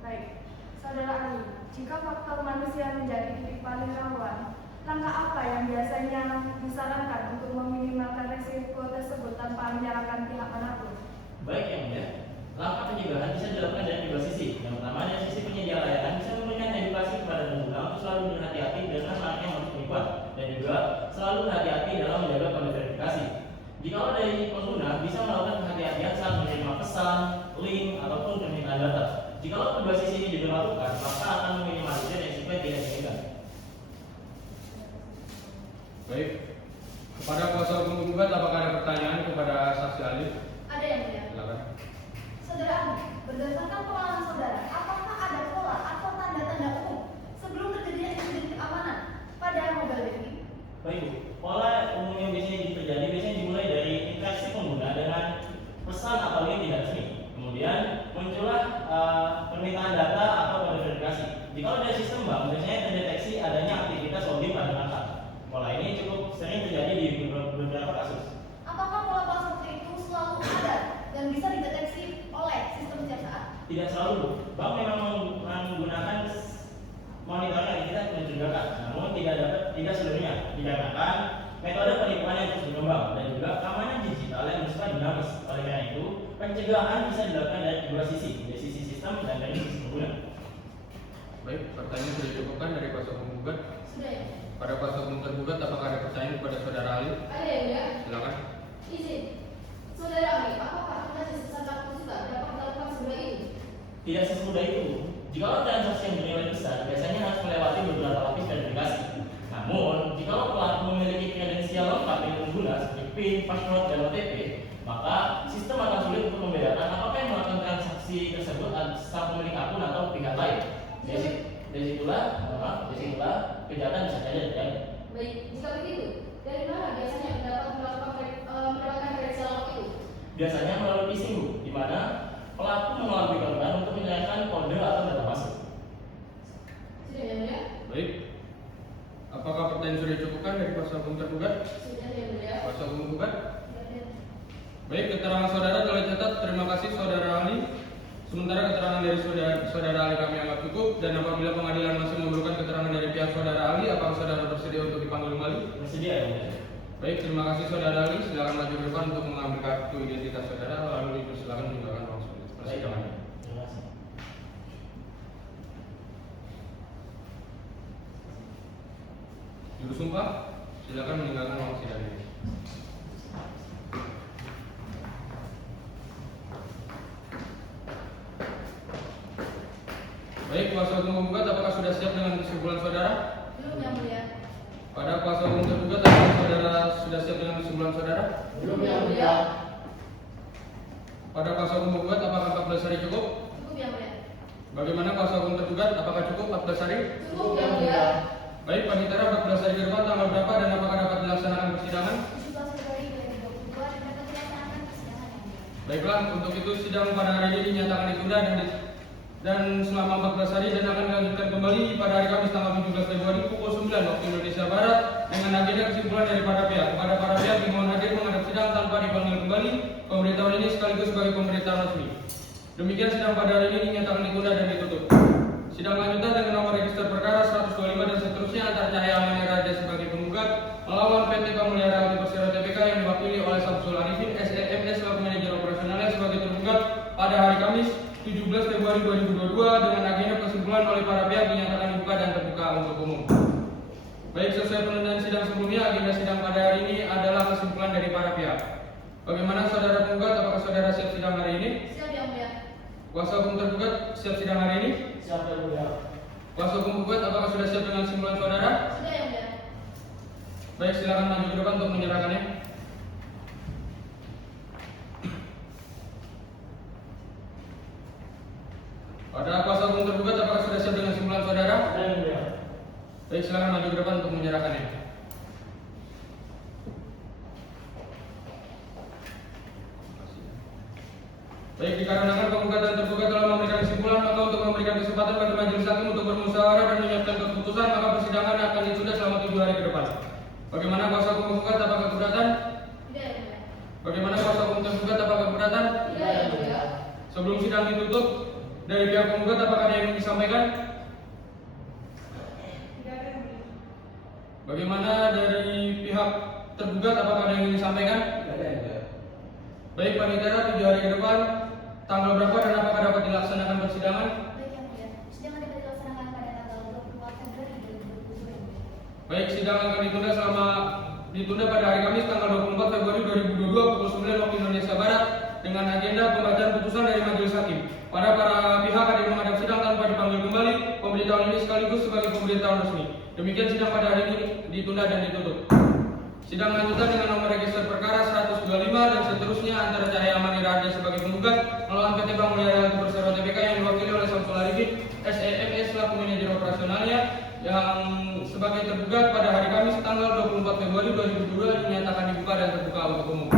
Baik, saudara ahli, jika faktor manusia menjadi titik paling rawan, langkah apa yang biasanya disarankan untuk meminimalkan risiko tersebut tanpa menyalahkan pihak manapun? Baik, yang mulia. Langkah pencegahan bisa dilakukan dari dua sisi. Yang pertama, dari sisi penyedia layanan bisa memberikan edukasi kepada pengguna untuk selalu berhati-hati dengan maraknya modus penipuan, dan juga selalu berhati-hati dalam menjaga kode verifikasi. Jikalau dari pengguna bisa melakukan kehati-hatian saat menerima pesan, link, ataupun permintaan data. Jikalau kedua sisi ini diberlakukan, maka akan meminimalisir risiko yang tidak diinginkan. Baik. Kepada kuasa hukum penggugat, apakah ada pertanyaan kepada saksi ahli? Ada yang mulia. Silakan. Saudara ahli, berdasarkan pengalaman saudara, apakah ada pola atau tanda-tanda umum sebelum terjadinya insiden keamanan pada mobile banking? Baik, Bu. Pola umum yang biasanya terjadi dimulai dari interaksi pengguna dengan pesan atau link tidak resmi. Kemudian muncullah permintaan data atau kode verifikasi. Jika dari sistem bank, biasanya terdeteksi adanya aktivitas login pada angka. Pola ini cukup sering terjadi di beberapa kasus. Apakah pola seperti itu selalu ada dan bisa dideteksi oleh sistem setiap saat? Tidak selalu, Bu. Bank memang menggunakan monitoring aktivitas mencurigakan, namun tidak seluruhnya, dikarenakan metode penipuan yang terus berkembang dan juga keamanan digital yang bersifat dinamis. Oleh karena itu, pencegahan bisa dilakukan dari kedua sisi, dari sisi sistem dan dari sisi pengguna. Baik, pertanyaan sudah dicukupkan dari kuasa hukum penggugat. Sudah ya? Pada kuasa hukum tergugat, apakah ada pertanyaan kepada saudara ahli? Ada yang mulia. Silakan. Izin. Saudara ahli, apakah transaksi sebesar 40 juta dapat dilakukan semudah ini? Tidak semudah itu. Jika transaksi yang bernilai besar, biasanya harus melewati beberapa lapis verifikasi. Namun, jika pelaku memiliki kredensial lengkap yang pengguna seperti PIN, password, dan OTP, maka sistem akan sulit untuk membedakan apakah yang melakukan transaksi tersebut sang pemilik akun atau pihak lain. Dari situlah kejahatan bisa saja terjadi. Baik, jika begitu, dari mana biasanya mendapatkan kredensial lengkap itu? Biasanya melalui phishing, Bu, di mana pelaku mengelabui korban untuk menyerahkan kode atau data masuk. Sudah ya mulia? Baik. Apakah pertanyaan sudah dicukupkan dari kuasa hukum tergugat? Sudah ya mulia. Kuasa hukum penggugat? Baik, keterangan saudara telah dicatat. Terima kasih saudara ahli. Sementara keterangan dari saudara ahli kami anggap cukup, dan apabila pengadilan masih memerlukan keterangan dari pihak saudara ahli, apakah saudara bersedia untuk dipanggil kembali? Bersedia ya mulia. Baik, terima kasih saudara ahli. Silakan maju ke depan untuk mengambil kartu identitas saudara, lalu dipersilakan meninggalkan ruang persidangan. Terima kasih. Juru sumpah, silakan meninggalkan ruang sidang ini. Baik, kuasa hukum penggugat, apakah sudah siap dengan kesimpulan saudara? Belum yang mulia. Pada kuasa hukum tergugat, apakah saudara sudah siap dengan kesimpulan saudara? Belum yang mulia. Pada kuasa hukum penggugat, apakah 14 hari cukup? Cukup yang mulia. Bagaimana kuasa hukum tergugat, apakah cukup 14 hari? Cukup yang mulia. Baik, Panitera, 14 hari ke depan tanggal berapa dan apakah dapat dilaksanakan persidangan? 17 Februari 2022 dan dapat dilaksanakan persidangan yang mulia. Baiklah, untuk itu sidang pada hari ini dinyatakan ditunda dan selama 14 hari dan akan dilanjutkan kembali pada hari Kamis tanggal 17 Februari pukul 9 waktu Indonesia Barat dengan agenda kesimpulan dari para pihak. Kepada para pihak dimohon hadir menghadap sidang tanpa dipanggil kembali. Pemberitahuan ini sekaligus sebagai pemberitahuan resmi. Demikian sidang pada hari ini dinyatakan ditunda dan ditutup. Sidang lanjutan dengan nomor register perkara 125 dan seterusnya antara Cahaya Amani Raja sebagai penggugat melawan PT Bank Mulyara Aldi Persero Tbk yang diwakili oleh Samsul Arifin SEMS selaku manajer operasionalnya sebagai tergugat pada hari Kamis 17 Februari 2022 dengan agenda kesimpulan oleh para pihak dinyatakan dibuka dan terbuka untuk umum. Baik, sesuai penundaan sidang sebelumnya, agenda sidang pada hari ini adalah kesimpulan dari para pihak. Bagaimana saudara penggugat, apakah saudara siap sidang hari ini? Siap yang mulia. Kuasa hukum tergugat siap sidang hari ini? Siap ya mulia. Kuasa hukum penggugat, apakah sudah siap dengan simpulan saudara? Sudah yang mulia. Baik, silakan maju ke depan untuk menyerahkannya. Pada kuasa hukum tergugat, apakah sudah siap dengan simpulan saudara? Sudah yang mulia. Baik, silakan maju ke depan untuk menyerahkannya. Baik, dikarenakan penggugat dan tergugat telah memberikan kesimpulan, maka untuk memberikan kesempatan bagi majelis hakim untuk bermusyawarah dan menyiapkan keputusan, maka persidangan akan ditunda selama 7 hari ke depan. Bagaimana kuasa hukum penggugat, apakah keberatan? Tidak yang mulia. Bagaimana kuasa hukum tergugat, apakah keberatan? Tidak yang mulia. Sebelum sidang ditutup, dari pihak penggugat apakah ada yang ingin disampaikan? Tidak ada yang mulia. Bagaimana dari pihak tergugat, apakah ada yang ingin disampaikan? Tidak ada yang mulia. Baik, panitia, 7 hari ke depan, tanggal berapa dan apakah dapat dilaksanakan persidangan? Baik yang mulia. Sidang dapat dilaksanakan pada tanggal 24 Februari 2020 yang mulia. Baik, sidang akan ditunda pada hari Kamis tanggal 24 Februari 2022 pukul 9 waktu Indonesia Barat dengan agenda pembacaan putusan dari majelis hakim. Pada para pihak ada yang menghadap sidang tanpa dipanggil kembali, pemberitahuan ini sekaligus sebagai pemberitahuan resmi. Demikian sidang pada hari ini ditunda dan ditutup. Sidang lanjutan dengan nomor register perkara 125 dan seterusnya antara Cahaya Mani Raja sebagai penggugat melawan PT Bank Mulia Realty Persero Tbk yang diwakili oleh Samsul Arifin SEMS selaku manajer operasionalnya yang sebagai tergugat pada hari Kamis tanggal 24 Februari 2022 dinyatakan dibuka dan terbuka untuk umum.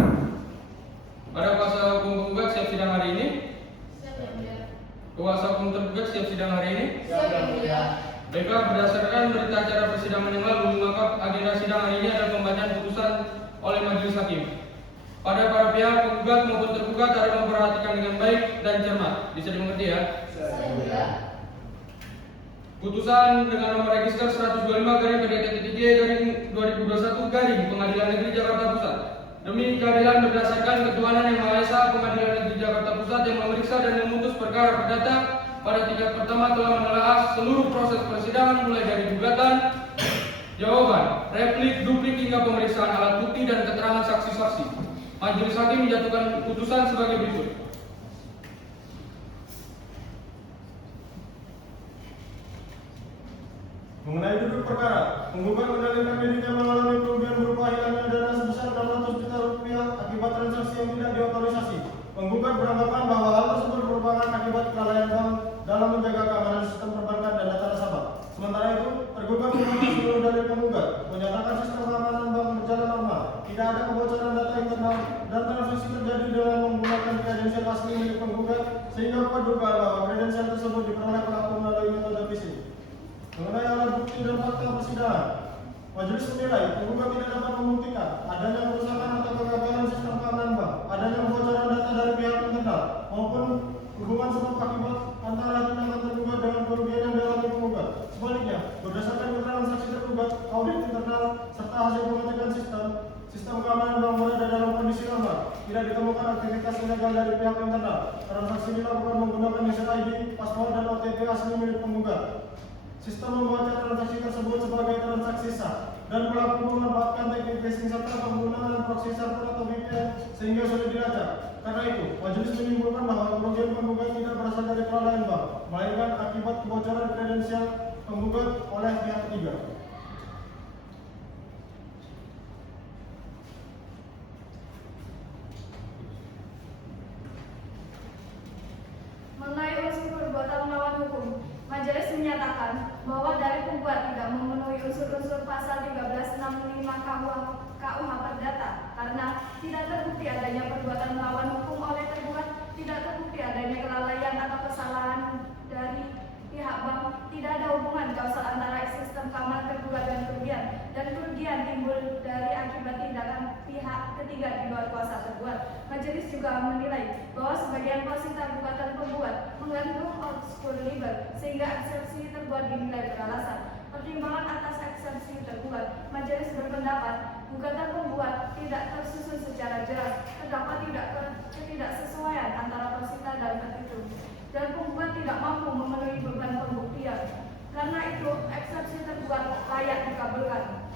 Pada kuasa hukum penggugat siap sidang hari ini? Siap yang mulia. Kuasa hukum tergugat siap sidang hari ini? Siap yang mulia. Baiklah, berdasarkan berita acara persidangan yang lalu, maka agenda sidang hari ini adalah pembacaan putusan oleh majelis hakim. Pada para pihak penggugat maupun tergugat harus memperhatikan dengan baik dan cermat. Bisa dimengerti ya? Siap yang mulia. Putusan dengan nomor register 125/PDT-G/2021 Pengadilan Negeri Jakarta Pusat. Demi keadilan berdasarkan ketuhanan yang Maha Esa, Pengadilan Negeri Jakarta Pusat yang memeriksa dan memutus perkara perdata pada tingkat pertama telah menelaah seluruh proses persidangan mulai dari gugatan, jawaban, replik, duplik hingga pemeriksaan alat bukti dan keterangan saksi-saksi. Majelis hakim menjatuhkan putusan sebagai berikut. Mengenai duduk perkara, penggugat mendalilkan dirinya mengalami kerugian berupa hilangnya dana sebesar 600 juta rupiah akibat transaksi yang tidak diotorisasi. Penggugat beranggapan bahwa hal tersebut merupakan akibat kelalaian bank dalam menjaga keamanan sistem perbankan dan data nasabah. Sementara itu, tergugat menolak seluruh dalil penggugat, menyatakan sistem keamanan bank berjalan normal, tidak ada kebocoran data internal, dan transaksi terjadi dengan menggunakan kredensial asli milik penggugat, sehingga kuat dugaan bahwa kredensial tersebut diperoleh pelaku melalui metode phishing. Mengenai alat bukti dan fakta persidangan, majelis menilai penggugat tidak dapat membuktikan adanya kerusakan atau kegagalan sistem keamanan bank, adanya kebocoran data dari pihak internal, maupun hubungan sebab akibat antara tindakan tergugat dengan kerugian yang dialami penggugat. Sebaliknya, berdasarkan keterangan saksi tergugat, audit internal serta hasil pengecekan sistem keamanan bank berada dalam kondisi normal. Tidak ditemukan aktivitas ilegal dari pihak internal. Transaksi dilakukan menggunakan user ID, password dan OTP asli milik penggugat. Sistem membaca transaksi tersebut sebagai transaksi sah dan pelaku memanfaatkan teknik phishing serta penggunaan proxy server atau VPN sehingga sulit dilacak. Karena itu, majelis menyimpulkan bahwa kerugian penggugat tidak berasal dari kelalaian bank, melainkan akibat kebocoran kredensial penggugat oleh pihak ketiga. Mengenai unsur perbuatan melawan hukum, majelis menyatakan bahwa dari penggugat tidak memenuhi unsur-unsur pasal 1365 KUH Perdata karena tidak terbukti adanya perbuatan melawan hukum oleh tergugat, tidak terbukti adanya kelalaian atau kesalahan dari pihak bank, tidak ada hubungan kausal antara sistem keamanan tergugat dan kerugian timbul dari akibat tindakan pihak ketiga di luar kuasa tergugat. Majelis juga menilai bahwa sebagian fasilitas gugatan penggugat mengandung obskur liber sehingga eksepsi tergugat dinilai beralasan. Pertimbangan atas eksepsi tergugat, majelis berpendapat gugatan penggugat tidak tersusun secara jelas, terdapat ketidaksesuaian antara fasilitas dan petitum, dan penggugat tidak mampu memenuhi beban pembuktian. Karena itu, eksepsi tergugat layak dikabulkan.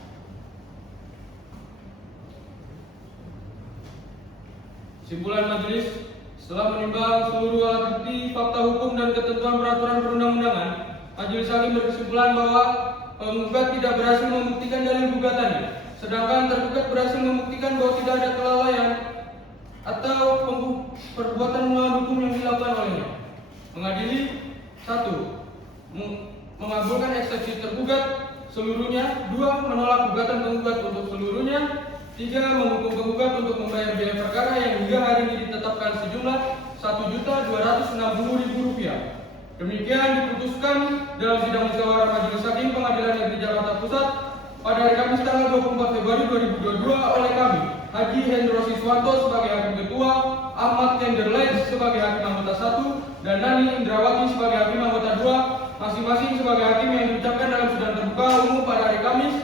Simpulan majelis, setelah menimbang seluruh alat bukti, fakta hukum dan ketentuan peraturan perundang-undangan, Majelis Hakim berkesimpulan bahwa penggugat tidak berhasil membuktikan dalil gugatannya, sedangkan tergugat berhasil membuktikan bahwa tidak ada kelalaian atau perbuatan melawan hukum yang dilakukan olehnya. Mengadili 1. Mengabulkan eksepsi tergugat seluruhnya. 2. Menolak gugatan penggugat untuk seluruhnya. 3. Menghukum penggugat untuk membayar biaya perkara yang hingga hari ini ditetapkan sejumlah Rp1.260.000. Demikian diputuskan dalam sidang musyawarah Majelis Hakim Pengadilan Negeri Jakarta Pusat pada hari Kamis tanggal 24 Februari 2022 oleh kami, Haji Hendro Siswanto sebagai Hakim Ketua, Ahmad Tenderles sebagai Hakim Anggota 1, dan Nani Indrawati sebagai Hakim Anggota 2, masing-masing sebagai hakim yang diucapkan dalam sidang terbuka umum pada hari Kamis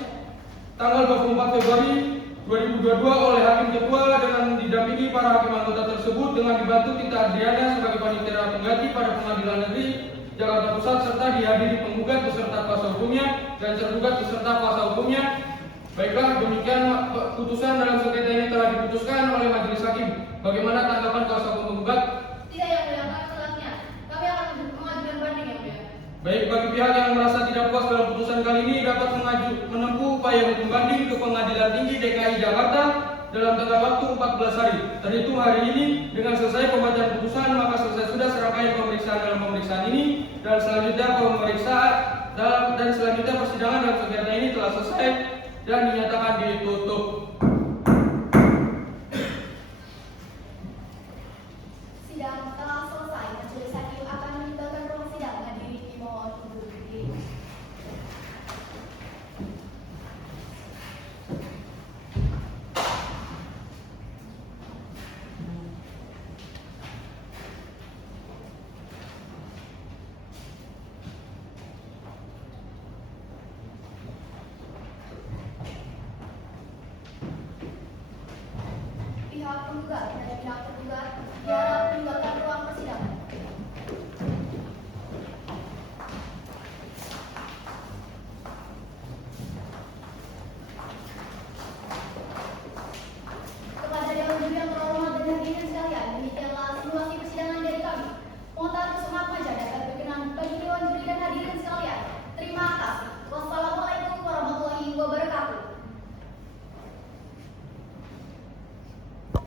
tanggal 24 Februari 2022 oleh Hakim Ketua dengan didampingi para hakim anggota tersebut dengan dibantu Tita Adriana sebagai panitia pengganti pada Pengadilan Negeri Jakarta Pusat serta dihadiri penggugat beserta kuasa hukumnya dan tergugat beserta kuasa hukumnya. Baiklah, demikian putusan dalam sengketa ini telah diputuskan oleh Majelis Hakim. Bagaimana tanggapan kuasa hukum penggugat? Tidak, yang mulia, akan selanjutnya kami akan mengajukan banding, yang mulia. Baik, bagi pihak yang merasa tidak puas dalam putusan kali ini dapat menempuh upaya hukum banding ke Pengadilan Tinggi DKI Jakarta dalam tenggang waktu 14 hari terhitung hari ini. Dengan selesai pembacaan putusan maka selesai sudah serangkaian pemeriksaan dalam pemeriksaan ini dan selanjutnya persidangan dalam sengketa ini telah selesai dan dinyatakan ditutup. Sidang telah selesai. Majelis Hakim akan meninggalkan ruang sidang. Hadirin dimohon untuk berdiri. Pihak penggugat dari pihak